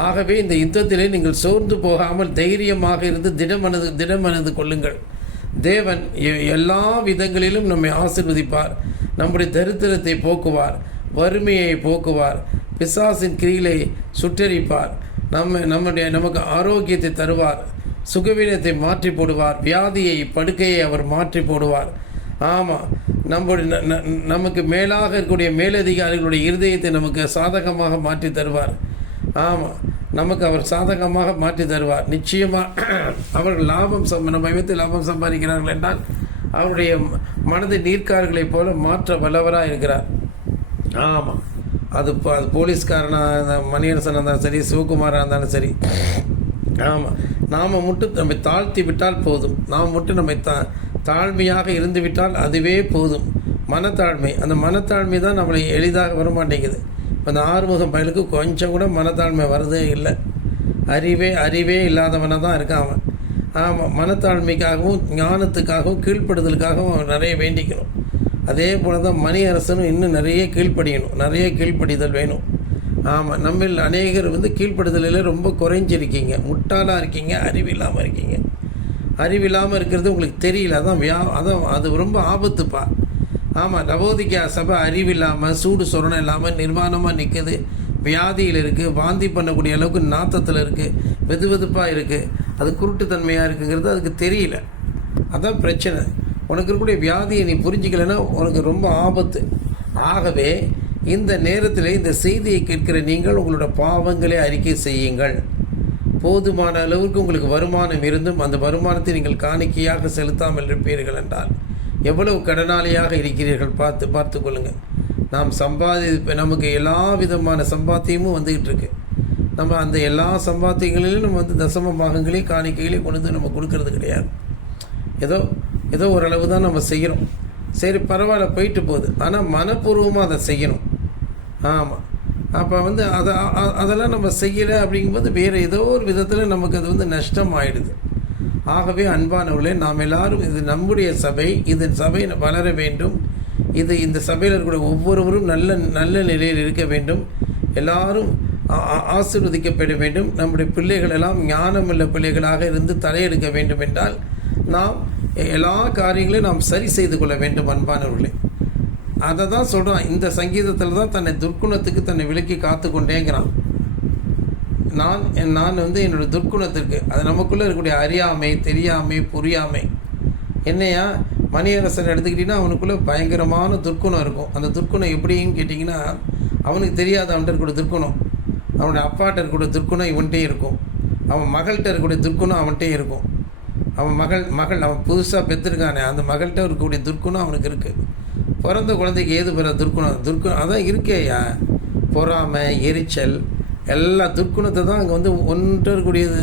ஆகவே இந்த யுத்தத்திலே நீங்கள் சோர்ந்து போகாமல் தைரியமாக இருந்து திடமனது கொள்ளுங்கள். தேவன் எல்லா விதங்களிலும் நம்மை ஆசீர்வதிப்பார். நம்முடைய தரித்திரத்தை போக்குவார், வறுமையை போக்குவார், பிசாசின் கிரிகளை சுட்டரிப்பார், நமக்கு ஆரோக்கியத்தை தருவார், சுகவீனத்தை மாற்றி போடுவார், வியாதியை படுக்கையை அவர் மாற்றி போடுவார். ஆமாம், நமக்கு மேலாக இருக்கக்கூடிய மேலதிகாரிகளுடைய இருதயத்தை நமக்கு சாதகமாக மாற்றி தருவார். ஆமாம், நமக்கு அவர் சாதகமாக மாற்றி தருவார். நிச்சயமாக அவர்கள் நம்ம விதத்தில் லாபம் சம்பாதிக்கிறார்கள் என்றால் அவருடைய மனதை நீர்க்கார்களைப் போல மாற்ற வல்லவராக இருக்கிறார். ஆமாம், அது போலீஸ்காரனாக மணியரசனாக இருந்தாலும் சரி, சிவகுமாராக இருந்தாலும் சரி. ஆமாம், நாம் மட்டும் நம்மை தாழ்த்தி விட்டால் போதும். நாம் மட்டும் நம்மை தாழ்மையாக இருந்து விட்டால் அதுவே போதும். மனத்தாழ்மை, அந்த மனத்தாழ்மை தான் நம்மளை எளிதாக வரமாட்டேங்குது. இப்போ அந்த ஆறுமுகம் பயலுக்கு கொஞ்சம் கூட மனத்தாழ்மை வரதே இல்லை. அறிவே இல்லாதவனாக தான் இருக்கான் அவன். ஆமாம், மனத்தாழ்மைக்காகவும் ஞானத்துக்காகவும் கீழ்ப்படுதலுக்காகவும் அவன் நிறைய வேண்டிக்கணும். அதே போல் தான் மணி அரசனும் இன்னும் நிறைய கீழ்ப்படியணும், நிறைய கீழ்ப்படிதல் வேணும். ஆமாம், நம்மில் அநேகர் வந்து கீழ்ப்படுதலில் ரொம்ப குறைஞ்சிருக்கீங்க, முட்டாளாக இருக்கீங்க, அறிவில்லாமல் இருக்கீங்க. அறிவில்லாமல் இருக்கிறது உங்களுக்கு தெரியல, அதான் அது ரொம்ப ஆபத்துப்பா. ஆமாம், லவோதிக்கா சபை அறிவில்லாமல் சூடு சொரணம் இல்லாமல் நிர்வாணமாக நிற்குது, வியாதியில் இருக்குது, வாந்தி பண்ணக்கூடிய அளவுக்கு நாத்தத்தில் இருக்குது, வெது வெதுப்பாக இருக்குது, அது குருட்டுத்தன்மையாக இருக்குங்கிறது அதுக்கு தெரியல. அதான் பிரச்சனை. உனக்கு இருக்கக்கூடிய வியாதியை நீ புரிஞ்சிக்கலைன்னா உனக்கு ரொம்ப ஆபத்து. ஆகவே இந்த நேரத்தில் இந்த செய்தியை கேட்கிற நீங்கள் உங்களோட பாவங்களை அறிக்கை செய்யுங்கள். போதுமான அளவுக்கு உங்களுக்கு வருமானம் இருந்தும் அந்த வருமானத்தை நீங்கள் காணிக்கையாக செலுத்தாமல் இருப்பீர்கள் என்றால் எவ்வளவு கடனாளியாக இருக்கிறீர்கள் பார்த்து கொள்ளுங்கள். நாம் நமக்கு எல்லா விதமான சம்பாத்தியமும் வந்துக்கிட்டு இருக்கு. நம்ம அந்த எல்லா சம்பாத்தியங்களிலும் நம்ம வந்து தசம பாகங்களையும் காணிக்கைகளையும் கொண்டு வந்து நம்ம கொடுக்கறது கிடையாது. ஏதோ ஓரளவு தான் நம்ம செய்கிறோம். சரி, பரவாயில்ல, போயிட்டு போகுது. ஆனால் மனப்பூர்வமாக அதை செய்யணும். ஆமாம், அப்போ வந்து அதெல்லாம் நம்ம செய்யலை அப்படிங்கும்போது வேறு ஏதோ ஒரு விதத்தில் நமக்கு அது வந்து நஷ்டம் ஆகிடுது. ஆகவே அன்பானவர்களே, நாம் எல்லாரும் இது நம்முடைய சபை, இந்த சபை வளர வேண்டும். இந்த சபையில் இருக்கிற ஒவ்வொருவரும் நல்ல நிலையில் இருக்க வேண்டும். எல்லாரும் ஆசீர்வதிக்கப்பட வேண்டும். நம்முடைய பிள்ளைகள் எல்லாம் ஞானமுள்ள பிள்ளைகளாக இருந்து தலையெடுக்க வேண்டும் என்றால் நாம் எல்லா காரியங்களையும் நாம் சரி செய்து கொள்ள வேண்டும். அன்பானவர்களே, அதை தான் சொல்கிறான். இந்த சங்கீதத்தில் தான் தன்னை துர்க்குணத்துக்கு தன்னை விலக்கி காத்து கொண்டேங்கிறான். நான் வந்து என்னோடய துர்க்குணத்திற்கு, அது நமக்குள்ளே இருக்கக்கூடிய அறியாமை, தெரியாமை, புரியாமை. என்னையா மணியரசன் எடுத்துக்கிட்டிங்கன்னா அவனுக்குள்ளே பயங்கரமான துர்க்குணம் இருக்கும். அந்த துர்க்குணம் எப்படின்னு கேட்டிங்கன்னா, அவனுக்கு தெரியாத அவன்கிட்ட இருக்கக்கூடிய துர்க்குணம், அவனுடைய அப்பாட்ட இருக்கக்கூடிய துர்க்குணம் இவன்கிட்டே இருக்கும். அவன் மகள்கிட்ட இருக்கக்கூடிய துர்க்குணம் அவன்கிட்டே இருக்கும். அவன் மகள் அவன் புதுசாக பெற்றிருக்கானே, அந்த மகள்கிட்ட இருக்கக்கூடிய துர்க்குணம் அவனுக்கு இருக்குது. பிறந்த குழந்தைக்கு ஏது பெற துர்க்குணம் அதான் இருக்கேயா. பொறாமை, எரிச்சல், எல்லா துர்க்குணத்தை தான் அங்கே வந்து ஒன்று இருக்கக்கூடியது.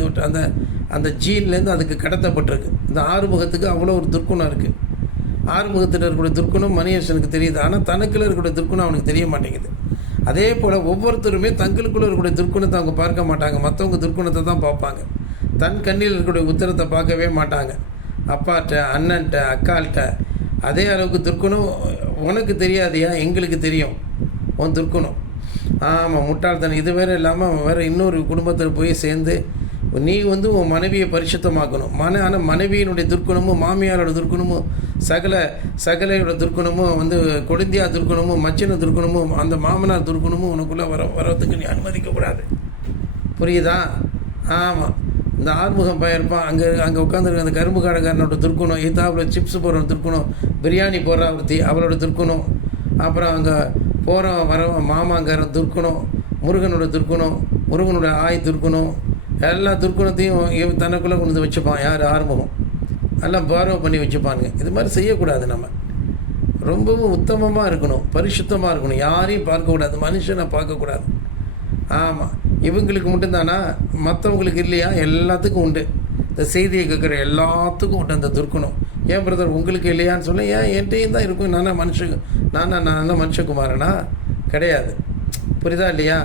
அந்த ஜீன்லேருந்து அதுக்கு கடத்தப்பட்டிருக்கு. இந்த ஆறுமுகத்துக்கு அவ்வளோ ஒரு துர்க்குணம் இருக்குது. ஆறுமுகத்தில் இருக்கக்கூடிய துர்க்குணம் மணியரசனுக்கு தெரியுது, ஆனால் தனக்குள்ளே இருக்கக்கூடிய துர்க்குணம் அவனுக்கு தெரிய மாட்டேங்குது. அதே போல் ஒவ்வொருத்தருமே தங்களுக்குள்ளே இருக்கக்கூடிய துர்க்குணத்தை அவங்க பார்க்க மாட்டாங்க, மற்றவங்க துர்க்குணத்தை தான் பார்ப்பாங்க. தன் கண்ணில் இருக்கக்கூடிய உத்தரத்தை பார்க்கவே மாட்டாங்க. அப்பாட்ட, அண்ணன்ட்ட, அக்கால்கிட்ட அதே அளவுக்கு துர்க்குணம் உனக்கு தெரியாதையா, எங்களுக்கு தெரியும் உன் துர்க்குணம். ஆமாம், முட்டாள்தனம். இது வேறு இல்லாமல் வேறு இன்னொரு குடும்பத்தில் போய் சேர்ந்து நீ வந்து உன் மனைவியை பரிசுத்தமாக்கணும். ஆனால் மனைவியினுடைய துர்க்குணமும் மாமியாரோட துர்க்குணமும் சகலையோட துர்க்குணமும் வந்து கொழுந்தியா துர்க்குணமும் மச்சின துர்க்குணமும் அந்த மாமனார் துர்க்குணமும் உனக்குள்ளே வரத்துக்கு நீ அனுமதிக்கக்கூடாது. புரியுதா? ஆமாம், இந்த ஆறுமுகம் பயிர்ப்பான் அங்கே உட்காந்துருக்க அந்த கரும்பு காடக்காரனோட துர்க்குணம், இதாவில் சிப்ஸ் போடுற துர்க்குணம், பிரியாணி போடுற ஒருத்தி அவளோட துர்க்குணம், அப்புறம் அங்கே போகிறவன் வரவன் மாமாங்காரன் துர்க்குணம், முருகனோட துர்க்குணம், முருகனோட ஆய் துர்க்குணம், எல்லா துர்க்குணத்தையும் தனக்குள்ளே கொண்டு வந்து வச்சுப்பான். யார்? ஆறுமுகம். எல்லாம் பார்வை பண்ணி வச்சுப்பானுங்க. இது மாதிரி செய்யக்கூடாது. நம்ம ரொம்பவும் உத்தமமாக இருக்கணும், பரிசுத்தமாக இருக்கணும், யாரையும் பார்க்கக்கூடாது, மனுஷனை பார்க்கக்கூடாது. ஆமாம், இவங்களுக்கு மட்டும்தானா? மற்றவங்களுக்கு இல்லையா? எல்லாத்துக்கும் உண்டு. இந்த செய்தியை கேட்குற எல்லாத்துக்கும் உண்டு அந்த துர்க்குணம். ஏன் பிரதர் உங்களுக்கு இல்லையான்னு சொல்ல, ஏன் என்கிட்டையும் தான் இருக்கும். நான் மனுஷகுமாரனா? கிடையாது. புரியுதா இல்லையா?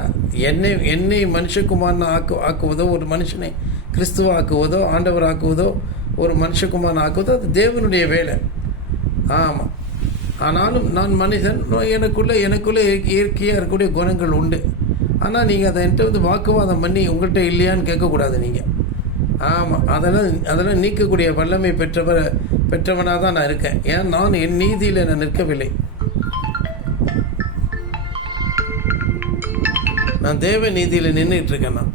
என்னை மனுஷகுமாரனை ஆக்குவதோ, ஒரு மனுஷனை கிறிஸ்துவ ஆக்குவதோ, ஆண்டவர் ஆக்குவதோ, ஒரு மனுஷகுமாரனை ஆக்குவதோ அது தேவனுடைய வேலை. ஆமாம், ஆனாலும் நான் மனிதன், எனக்குள்ளே இயற்கையாக இருக்கக்கூடிய குணங்கள் உண்டு. ஆனால் நீங்கள் அதை என்கிட்ட வந்து வாக்குவாதம் பண்ணி உங்கள்கிட்ட இல்லையான்னு கேட்கக்கூடாது நீங்கள். ஆமாம், அதெல்லாம் நீக்கக்கூடிய வல்லமை பெற்றவனாக தான் நான் இருக்கேன். ஏன்? நான் என் நீதியில் நான் நிற்கவில்லை. நான் தேவ நீதியில் நின்றுட்டு இருக்கேன்.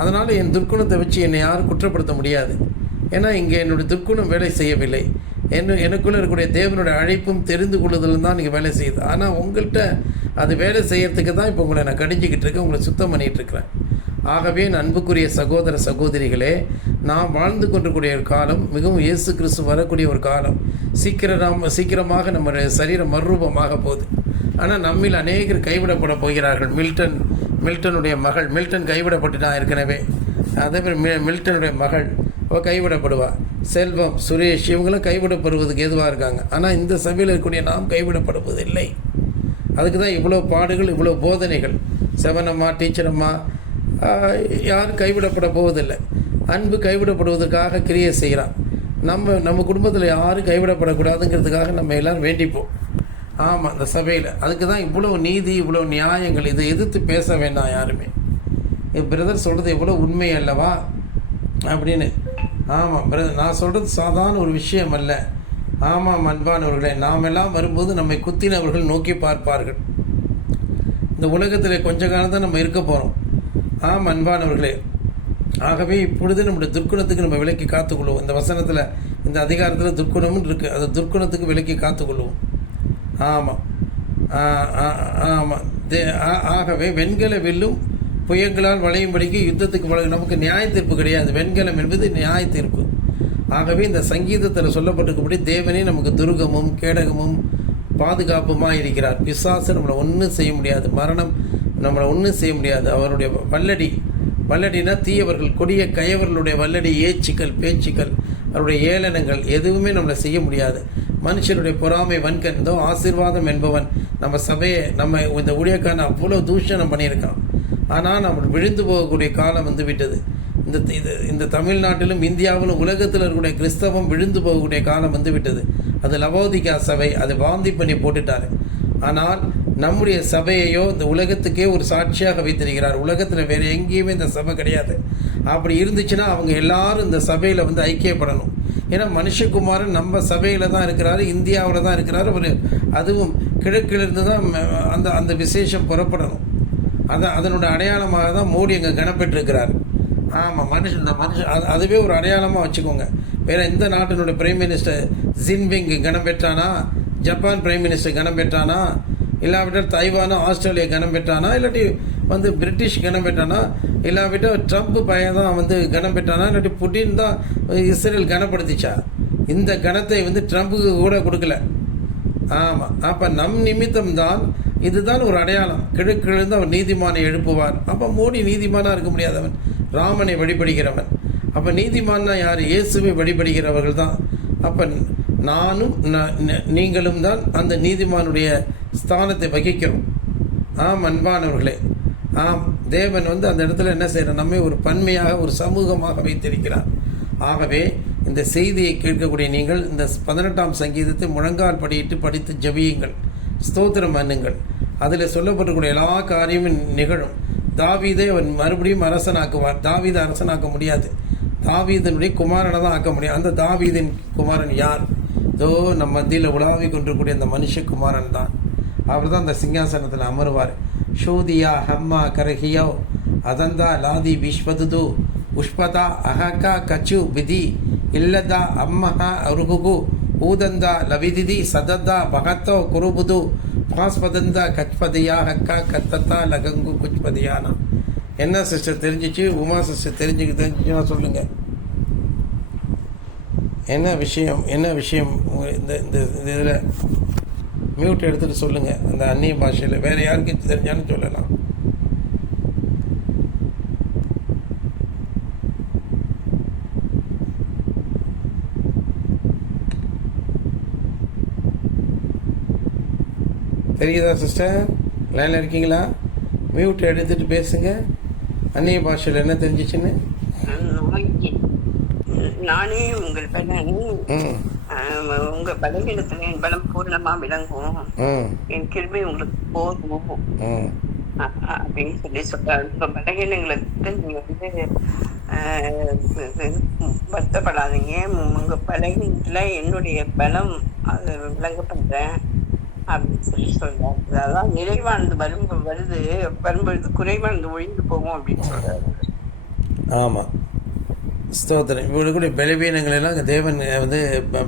அதனால் என் துர்க்குணத்தை வச்சு என்னை யாரும் குற்றப்படுத்த முடியாது. ஏன்னா இங்கே என்னுடைய துர்க்குணம் வேலை செய்யவில்லை. எனக்குள்ளே இருக்கக்கூடிய தேவனுடைய அழைப்பும் தெரிந்து கொள்ளுதலும் தான் நீங்கள் வேலை செய்யுது. ஆனால் உங்கள்கிட்ட அது வேலை செய்யறதுக்கு தான் இப்போ உங்களை நான் கடிஞ்சிக்கிட்டு இருக்கேன், உங்களை சுத்தம் பண்ணிகிட்டு இருக்கிறேன். ஆகவே அன்புக்குரிய சகோதர சகோதரிகளே, நாம் வாழ்ந்து கொண்டிருக்கூடிய ஒரு காலம் மிகவும் இயேசு கிறிஸ்து வரக்கூடிய ஒரு காலம். சீக்கிரமாக நம்முடைய சரீரம் மறுரூபமாக போகுது. ஆனால் நம்மில் அநேகர் கைவிடப்பட போகிறார்கள். மில்டனுடைய மகள், மில்டன் கைவிடப்பட்டுட்டான் ஏற்கனவே. அதே மாதிரி மில்டனுடைய மகள் கைவிடப்படுவா. செல்வம், சுரேஷ் இவங்களும் கைவிடப்படுவதுக்கு எதுவாக இருக்காங்க. ஆனால் இந்த சபையில் இருக்கக்கூடிய நாம் கைவிடப்படுவதில்லை. அதுக்கு தான் இவ்வளோ பாடுகள், இவ்வளோ போதனைகள். செவனம்மா, டீச்சரம்மா, யாரும் கைவிடப்பட போவதில்லை. அன்பு கைவிடப்படுவதற்காக கிரியை செய்கிறான். நம்ம குடும்பத்தில் யாரும் கைவிடப்படக்கூடாதுங்கிறதுக்காக நம்ம எல்லோரும் வேண்டிப்போம். ஆமாம், இந்த சபையில் அதுக்கு தான் இவ்வளோ நீதி, இவ்வளோ நியாயங்கள். இதை எதிர்த்து பேச வேண்டாம் யாருமே. என் பிரதர் சொல்கிறது எவ்வளோ உண்மை அல்லவா அப்படின்னு. ஆமாம் பிரதர், நான் சொல்கிறது சாதாரண ஒரு விஷயம் அல்ல. ஆமாம் அன்பானவர்களே, நாம் எல்லாம் வரும்போது நம்மை குத்தினவர்கள் நோக்கி பார்ப்பார்கள். இந்த உலகத்தில் கொஞ்ச காலம் தான் நம்ம இருக்க போகிறோம். ஆமாம் அன்பானவர்களே, ஆகவே இப்பொழுது நம்முடைய துர்க்குணத்துக்கு நம்ம விலக்கி காத்துக்கொள்வோம். இந்த வசனத்தில், இந்த அதிகாரத்தில் துர்க்குணமும் இருக்குது. அது துர்க்குணத்துக்கு விலக்கி காத்துக்கொள்வோம். ஆமாம் ஆமாம். ஆகவே வெண்கல வில்லும் புயங்களால் வளையும்படிக்கு யுத்தத்துக்கு நமக்கு நியாய தீர்ப்பு கிடையாது. வெண்கலம் என்பது நியாய தீர்ப்பு. ஆகவே இந்த சங்கீதத்தில் சொல்லப்பட்டிருக்கபடி தேவனே நமக்கு துருகமும் கேடகமும் பாதுகாப்புமாக இருக்கிறார். பிசாசு நம்மளை ஒன்றும் செய்ய முடியாது. மரணம் நம்மளை ஒன்றும் செய்ய முடியாது. அவருடைய வல்லடினா தீயவர்கள், கொடிய கயவர்களுடைய வல்லடி, ஏச்சுக்கள், பேச்சுக்கள், அவருடைய ஏளனங்கள் எதுவுமே நம்மளை செய்ய முடியாது. மனுஷனுடைய பொறாமை வன்கண், இதோ ஆசீர்வாதம் என்பவன் நம்ம சபையை, நம்ம இந்த ஊழியக்காரன் அவ்வளோ தூஷணம் பண்ணியிருக்கான். ஆனால் நம்ம விழுந்து போகக்கூடிய காலம் வந்து விட்டது. இந்த தமிழ்நாட்டிலும் இந்தியாவிலும் உலகத்தில் இருக்கக்கூடிய கிறிஸ்தவம் விழுந்து போகக்கூடிய காலம் வந்து விட்டது. அது லவோதிகா சபை, அதை வாந்தி பண்ணி போட்டுட்டாரு. ஆனால் நம்முடைய சபையையோ இந்த உலகத்துக்கே ஒரு சாட்சியாக வைத்திருக்கிறார். உலகத்தில் வேறு எங்கேயுமே இந்த சபை கிடையாது. அப்படி இருந்துச்சுன்னா அவங்க எல்லாரும் இந்த சபையில் வந்து ஐக்கியப்படணும். ஏன்னா மனுஷகுமாரன் நம்ம சபையில் தான் இருக்கிறாரு, இந்தியாவில் தான் இருக்கிறாரு. ஒரு அதுவும் கிழக்கிலிருந்து தான் அந்த விசேஷம் புறப்படணும். அதனுடைய அடையாளமாக தான் மோடி அங்கே கனப்பெற்றிருக்கிறார். ஆமாம், இந்த மனுஷன் அதுவே ஒரு அடையாளமாக வச்சுக்கோங்க. வேறு எந்த நாட்டினுடைய பிரைம் மினிஸ்டர் ஜின்பிங் கனம் பெற்றானா, ஜப்பான் பிரைம் மினிஸ்டர் கனம் பெற்றானா, இல்லாவிட்டால் தைவானோ ஆஸ்திரேலியா கனம் பெற்றானா, இல்லாட்டி வந்து பிரிட்டிஷ் கனம் பெற்றானா, இல்லாவிட்டால் ட்ரம்ப் பையன் தான் வந்து கனம் பெற்றானா, இல்லாட்டி புட்டின் தான் இஸ்ரேல் கனப்படுத்திச்சா? இந்த கணத்தை வந்து ட்ரம்ப்புக்கு கூட கொடுக்கல. ஆமாம், அப்போ நம் நிமித்தம் தான் இதுதான் ஒரு அடையாளம். கிழக்கிலிருந்து அவர் நீதிமானை எழுப்புவார். அப்போ மோடி நீதிமானாக இருக்க முடியாதவன், ராமனை வழிபடுகிறவன். அப்போ நீதிமான்னா யார்? இயேசுவை வழிபடுகிறவர்கள் தான். அப்போ நானும் நீங்களும் தான் அந்த நீதிமானுடைய ஸ்தானத்தை வகிக்கிறோம். ஆம் அன்பானவர்களே, ஆம், தேவன் வந்து அந்த இடத்துல என்ன செய்கிறார்? நம்மை ஒரு பன்மையாக, ஒரு சமூகமாக வைத்திருக்கிறார். ஆகவே இந்த செய்தியை கேட்கக்கூடிய நீங்கள் இந்த 18ஆம் சங்கீதத்தை முழங்கால் படியிட்டு படித்து ஜெபியுங்கள், ஸ்தோத்திரம் பண்ணுங்கள். அதில் சொல்லப்பட்டிருக்கூடிய எல்லா காரியமும் நிகழும். தாவீதை அவன் மறுபடியும் அரசனாக்குவார். தாவீதை அரசனாக்க முடியாது, தாவீதனுடைய குமாரனை தான் ஆக்க முடியும். அந்த தாவீதின் குமாரன் யார்? இதோ நம்ம மத்தியில் உலாவி கொண்டிருக்கக்கூடிய அந்த மனுஷகுமாரன் தான். அவர் தான் அந்த சிங்காசனத்தில் அமருவார். ஷோதியா ஹம்மா கரஹியோ அதந்தா லாதி விஸ்வதுது உஷ்பதா அஹகா கச்சு விதி இல்லதா அம்மஹா அருகுகு ஊதந்தா லவிதிதி சதந்தா பகத்தோ குருபுது பாஸ்பதந்தா கச்பதியா ஹக்கா கத்தத்தா லகங்கு குச்பதியானா. என்ன சிஸ்டர் தெரிஞ்சிச்சு? உமா சிஸ்டர் தெரிஞ்சுன்னா சொல்லுங்கள். என்ன விஷயம் இந்த இதில் மியூட் எடுத்துகிட்டு சொல்லுங்கள். அந்த அந்நிய பாஷையில் வேறு யாருக்கும் தெரிஞ்சாலும் சொல்லலாம். தெரியுதா சிஸ்டர்? லைனில் இருக்கீங்களா? மியூட் எடுத்துகிட்டு பேசுங்க. அந்நிய பாஷையில் என்ன தெரிஞ்சிச்சுன்னு. நானே உங்கள் பலன், உங்க பலகீனத்துல என் பலம் பூர்ணமா விளங்கும், என் கிருபை உங்களுக்கு போதும் அப்படின்னு சொல்லி சொல்றாரு. உங்க பலகீனங்களுக்கு நீங்க வந்து வருத்தப்படாதீங்க. உங்க பலகீனத்துல என்னுடைய பலம் அது விளங்க பண்றேன் அப்படின்னு சொல்லி சொல்றாரு. அதான் நிறைவானது வரும்பொழுது குறைவானது ஒழிந்து போகும் அப்படின்னு சொல்றாரு. ஆமாம், ஸ்தோத்திரம். இவங்களுடைய பலவீனங்கள் எல்லாம் தேவன் வந்து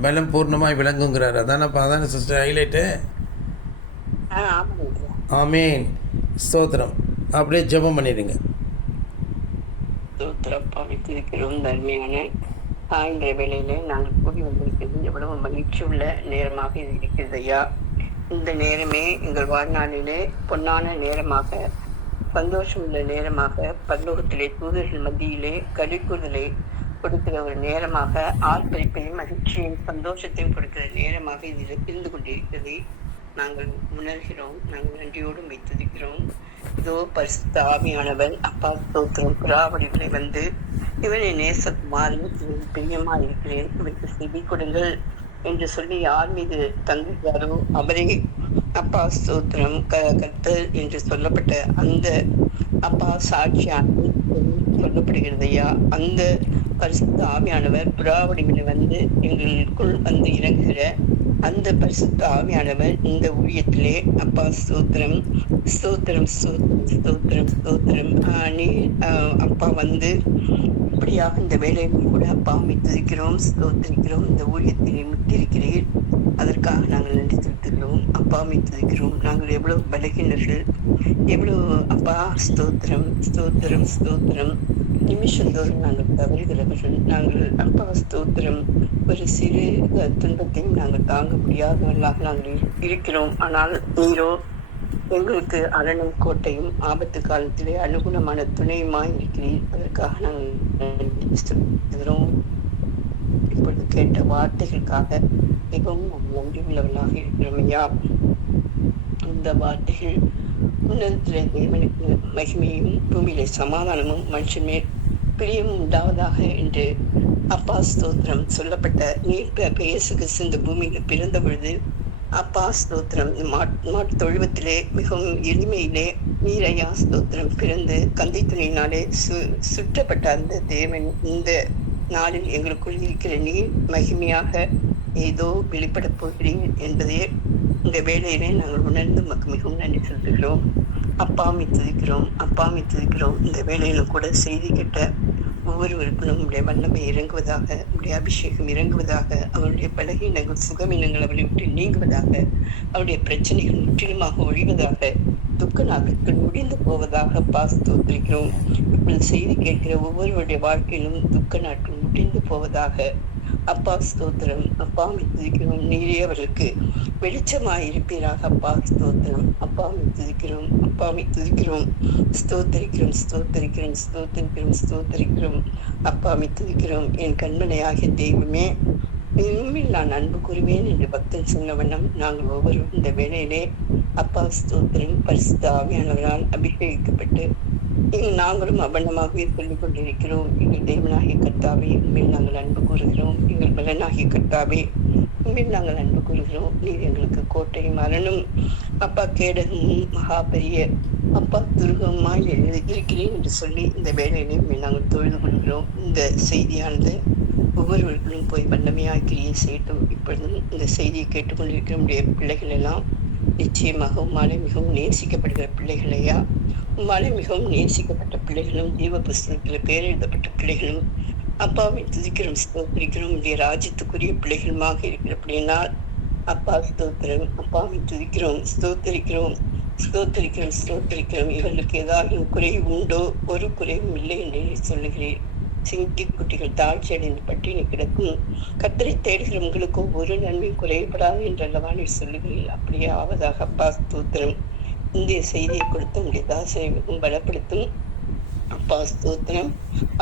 பலம் பூர்ணமாக விளங்குங்கிறார். அதானே சிஸ்டர் ஹைலைட்டு. ஆமீன், ஸ்தோத்திரம். அப்படியே ஜெபம் பண்ணிடுங்க. ஸ்தோத்திரப்பா, வைத்திருக்கிறோம் தன்மையான இன்றைய வேளையில நாங்கள் கூடி வந்திருக்கிறது எவ்வளவு மகிழ்ச்சி உள்ள நேரமாக இது இருக்கிறது ஐயா. இந்த நேரமே எங்கள் வாழ்நாளிலே பொன்னான நேரமாக, சந்தோஷம் உள்ள நேரமாக, பரலோகத்திலே தூதர்கள் மத்தியிலே களிக்கூறுதலை கொடுக்கிற ஒரு நேரமாக, ஆர்ப்பரிப்பையும் மகிழ்ச்சியும் சந்தோஷத்தையும் கொடுக்கிற நேரமாக இதில் இருந்து கொண்டிருக்கிறதை நாங்கள் உணர்கிறோம். நாங்கள் நன்றியோடும் வைத்திருக்கிறோம். இதோ பரிசுத்த ஆவியானவர் அப்பா ஸ்தோத்திரம் புறாவடிகளை வந்து இவனை நேசகுமாரன், இவன் பிரியமா இருக்கிறேன், இவருக்கு செவி கொடுங்கள் என்று சொல்லி யார் மீது தங்குகிறாரோ அவரே அப்பா ஸ்தோத்திரம். கர்த்தர் என்று சொல்லப்பட்ட அந்த அப்பா சாட்சியானது சொல்லப்படுகிறது ஐயா. அந்த பரிசுத்த ஆவியானவர் புறாவடிவில் வந்து எங்களுக்குள் வந்து இறங்குகிற அந்த பரிசுத்த ஆவியானவர் இந்த ஊழியத்திலே அப்பா ஸ்தோத்திரம் ஸ்தோத்திரம் ஸ்தோத்திரம் ஸ்தோத்திரம் ஸ்தோத்திரம். நீ அப்பா வந்து இப்படியாக இந்த வேலையில் கூட அப்பா துதிக்கிறோம் ஸ்தோத்திரிக்கிறோம். இந்த ஊழியத்தினை முத்திருக்கிறீர், அதற்காக நாங்கள் நன்றி செலுத்துகிறோம். அப்பா துதிக்கிறோம். நாங்கள் எவ்வளவு பலகீனர்கள், எவ்வளவு அப்பா ஸ்தோத்திரம் ஸ்தோத்திரம் ஸ்தோத்திரம். நிமிஷந்தோறும் நாங்கள் தவறுகிறவர்கள். நாங்கள் அப்பா ஸ்தோத்திரம் ஒரு சிறு துன்பத்தையும் நாங்கள் தாங்க முடியாதவர்களாக நாங்கள் இருக்கிறோம். ஆனால் நீரோ எங்களுக்கு அரணம் கோட்டையும் ஆபத்து காலத்திலே அனுகுணமான துணையுமாய் இருக்கிறீர். அதற்காக நாங்கள் சொல்கிறோம். இப்பொழுது கேட்ட வார்த்தைகளுக்காக மிகவும் நன்றி உள்ளவர்களாக இருக்கிறோம் ஐயா. இந்த வார்த்தைகள் உன்னதத்திலே தேவனுக்கு மகிமையும் பூமியிலே சமாதானமும் மனுஷன் மேல் பிரியம் உண்டாவதாக என்று அப்பா ஸ்தோத்திரம் சொல்லப்பட்ட நீர் இயேசு கிறிஸ்து இந்த பூமியில பிறந்த பொழுது அப்பா ஸ்தோத்திரம் மாட்டு தொழுவத்திலே மிகவும் எளிமையிலே நீரையா ஸ்தோத்திரம் பிறந்து கந்தை துணியினாலே சுற்றப்பட்ட அந்த தேவன் இந்த நாளில் எங்களுக்குள் இருக்கிற நீர் மகிமையாக ஏதோ வெளிப்பட போகிறீர் என்பதையே இந்த வேலையிலே நாங்கள் உணர்ந்து நமக்கு மிகவும் நன்றி செலுத்துகிறோம். அப்பாமை துதிக்கிறோம், அப்பாமை துதிக்கிறோம். இந்த வேலையிலும் கூட செய்தி கேட்ட ஒவ்வொருவருக்கும் நம்முடைய வல்லமை இறங்குவதாக, நம்முடைய அபிஷேகம் இறங்குவதாக, அவருடைய பலகீனங்கள் சுகமீனங்கள் அவரை விட்டு நீங்குவதாக, அவருடைய பிரச்சனைகள் முற்றிலுமாக ஒழிவதாக, துக்க நாட்கள் முடிந்து போவதாக ஸ்தோத்திரிக்கிறோம். இப்பொழுது செய்தி கேட்கிற ஒவ்வொருவருடைய வாழ்க்கையிலும் துக்க நாட்கள் முடிந்து போவதாக அப்பா ஸ்தோத்திரம். அப்பாவை துதிக்கிறோம். நீரே அவர்களுக்கு வெளிச்சமாய் இருப்பீராக அப்பா ஸ்தோத்திரம். அப்பாவை துதிக்கிறோம், அப்பாவை துதிக்கிறோம், ஸ்தோத்தரிக்கிறோம் ஸ்தோத்தரிக்கிறோம் ஸ்தோத்தரிக்கிறோம் ஸ்தோத்தரிக்கிறோம். அப்பாவை துதிக்கிறோம். என் கண்மனையாகிய தெய்வமே, உண்மையில் நான் அன்பு கூறுவேன் என்று பக்தன் சொன்ன வண்ணம் நாங்கள் ஒவ்வொருவரும் இந்த வேளையிலே அப்பா ஸ்தோத்திரம் பரிசுத்த ஆவியானவரால் அபிஷேகிக்கப்பட்டு நாங்களும் அபண்டமாகவே சொல்லிக் கொண்டிருக்கிறோம். எங்கள் தேவனாகிய கர்த்தாவே, உண்மையில் நாங்கள் அன்பு கூறுகிறோம். எங்கள் பலனாகிய கர்த்தாவே, உண்மையில் நாங்கள் அன்பு கூறுகிறோம். நீர் எங்களுக்கு கோட்டையும் அரணும் அப்பா கேடகமும் மகா பெரிய அப்பா துருகமாய் இருக்கிறேன் என்று சொல்லி இந்த வேலையிலையும் நாங்கள் தொழுது கொள்கிறோம். இந்த செய்தியானது ஒவ்வொருவர்களும் போய் வல்லமையாக கிரியை செய்யட்டும். இப்பொழுதும் இந்த செய்தியை கேட்டுக்கொண்டிருக்கிற நம்முடைய பிள்ளைகள் எல்லாம் நிச்சயமாக உம்மாலே மிகவும் நேசிக்கப்படுகிற பிள்ளைகளையா, உம்மாலே மிகவும் நேசிக்கப்பட்ட பிள்ளைகளும் ஜீவ புஸ்தகத்தில் பேர் எழுதப்பட்ட பிள்ளைகளும் அப்பாவை துதிக்கிறோம் ஸ்தோத்திரிக்கிறோம். இந்திய ராஜ்யத்துக்குரிய பிள்ளைகளுமாக இருக்கிறபடியினால் அப்பா ஸ்தோத்திரம். அப்பாவை துதிக்கிறோம் ஸ்தோத்திரிக்கிறோம் ஸ்தோத்திரிக்கிறோம் ஸ்தோத்திரிக்கிறோம். இவர்களுக்கு ஏதாவது குறைவு உண்டோ? ஒரு குறைவும் இல்லை என்று சொல்லுகிறேன். சிங்கி குட்டிகள் தாழ்ச்சி அடைந்து பட்டினி கிடக்கும். கர்த்தரை தேடுகிற உங்களுக்கு ஒரு நன்மையும் குறைபடாது என்றல்லவா நீர் சொல்லுகிறீர்கள். அப்படியே ஆவதாக அப்பா ஸ்தோத்திரம். இந்திய செய்தியை கொடுத்து உங்களுடைய தாசனை மிகவும் பலப்படுத்தும் அப்பா ஸ்தோத்திரம்.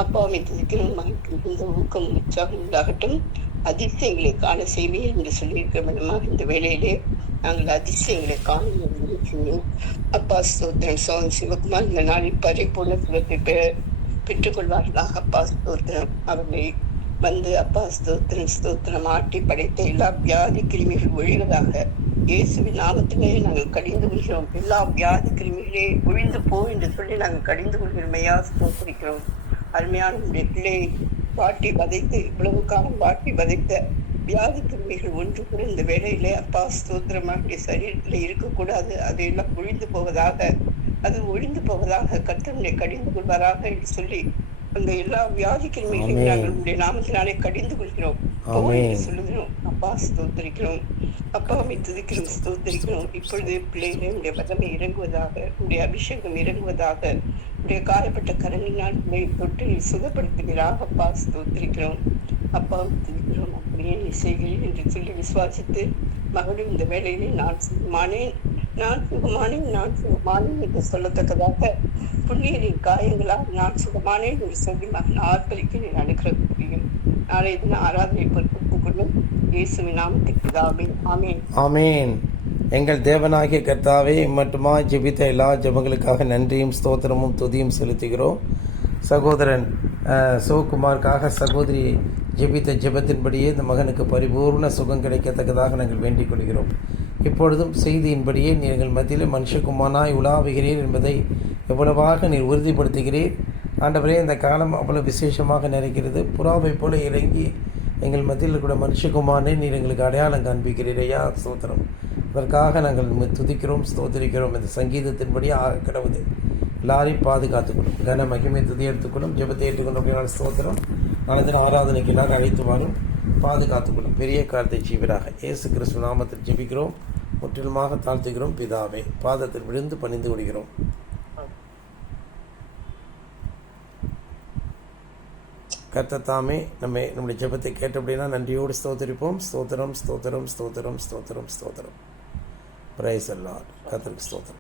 அப்பாவை துதிக்கிறோம். மிகுந்த ஊக்கம் உற்சாகம் உண்டாகட்டும். அதிசயங்களை காண செய்வேன் என்று சொல்லியிருக்கிற விதமாக இந்த வேளையிலே நாங்கள் அதிசயங்களை காண அப்பா ஸ்தோத்திரம். சோதன் சிவகுமார் இந்த நாளில் பரிபூர்ண சுகத்தை பெற்றுக்கொள்வார்களாக அப்பா ஸ்தோத்திரம். அவர்களை வந்து அப்பா ஸ்தோத்திரம் ஸ்தோத்திரம் ஆட்டி படைத்த எல்லா வியாதி கிருமிகள் ஒழிவதாக இயேசுவின் நாமத்திலே நாங்கள் கடிந்து கொள்கிறோம். எல்லா வியாதி கிருமிகளே ஒழிந்து போ என்று சொல்லி நாங்கள் கடிந்து கொள்கிறோமையா ஸ்தோத்திரிக்கிறோம். அருமையான நம்முடைய பிள்ளையை வாட்டி வதைத்து இவ்வளவு காலம் வாட்டி வதைத்த வியாதி கிருமிகள் ஒன்று கூட இந்த வேளையிலே அப்பா ஸ்தோத்திரமாக சரீரத்தில் இருக்கக்கூடாது. அதையெல்லாம் ஒழிந்து போவதாக, அது ஒழிந்து போவதாக கர்த்தரை கடிந்து கொள்வாராக என்று சொல்லி அந்த எல்லா வியாதி கிருமிகளையும் நாங்கள் உடைய நாமத்தினாலே கடிந்து கொள்கிறோம் சொல்லுகிறோம். அப்பா ஸ்தோத்திரிக்கிறோம். அப்பாவை துதிக்கிறோம் ஸ்தோத்திரிக்கிறோம். இப்பொழுது பிள்ளைகளே உடைய வல்லமை இறங்குவதாக, உடைய அபிஷேகம் இறங்குவதாக, உடைய காயப்பட்ட கரங்களினால் தொட்டு சுகப்படுத்துகிறாக அப்பா ஸ்தோத்திரிக்கிறோம். அப்பாவை துதிக்கிறோம். அப்படியே நீ செய்கிறேன் என்று சொல்லி விசுவாசித்து மகளும் இந்த வேலையிலே நான் சுகமானேன் நான் சுகமானேன் நான் சுகமானேன் என்று சொல்லத்தக்கதாக புண்ணியரின் காயங்களால் நான் சுகமானேன் என்று சொல்லி மகன் ஆர்ப்பரிக்க நீ அனுகிரகம் புரியும். நாளை தின ஆராதனை பொறுப்பு கொள்ளும் இயேசுவின் நாமத்தில் பிதாவே ஆமென். ஆமீன். எங்கள் தேவனாகிய கர்த்தாவே, மட்டுமா ஜெபித்த எல்லா ஜெபங்களுக்காக நன்றியும் ஸ்தோத்திரமும் துதியும் செலுத்துகிறோம். சகோதரன் சிவகுமாருக்காக சகோதரி ஜெபித்த ஜெபத்தின்படியே இந்த மகனுக்கு பரிபூர்ண சுகம் கிடைக்கத்தக்கதாக நாங்கள் வேண்டிக் கொள்கிறோம். இப்பொழுதும் செய்தியின்படியே நீங்கள் மத்தியில் மனுஷகுமாரனாய் உலாவுகிறீர் என்பதை எவ்வளவாக நீர் உறுதிப்படுத்துகிறீர். ஆண்டவரே, இந்த காலம் அவ்வளவு விசேஷமாக நிறைக்கிறது. புறாவை போல இறங்கி எங்கள் மத்தியில் கூட மனுஷகுமாரனே நீர் எங்களுக்கு அடையாளம் காண்பிக்கிறீர். ஐயா, ஸ்தோத்திரம். அதற்காக நாங்கள் துதிக்கிறோம், ஸ்தோத்திரிக்கிறோம். இந்த சங்கீதத்தின்படி ஆக கிடவுது எல்லாரையும் பாதுகாத்துக்கணும். கன மகிமை துதி எடுத்துக்கணும். ஜெபத்தை ஏற்றுக்கொண்டு ஸ்தோத்திரம். நாளதின ஆராதனைக்கு எல்லாரும் அழைத்து வாரும், பாதுகாத்துக்கணும். பெரிய காலத்தை செய்வராக இயேசு கிறிஸ்து நாமத்தில் ஜெபிக்கிறோம், முற்றிலுமாக தாழ்த்துகிறோம் பிதாவே. பாதத்தில் விழுந்து பணிந்து விடுகிறோம். கர்த்தர் தாமே நம்முடைய ஜெபத்தை கேட்டபடினா நன்றியோடு ஸ்தோத்திரிப்போம். ஸ்தோத்திரம், ஸ்தோத்திரம், ஸ்தோத்திரம், ஸ்தோத்திரம், ஸ்தோத்திரம். Praise the Lord. கர்த்தருக்கு ஸ்தோத்திரம்.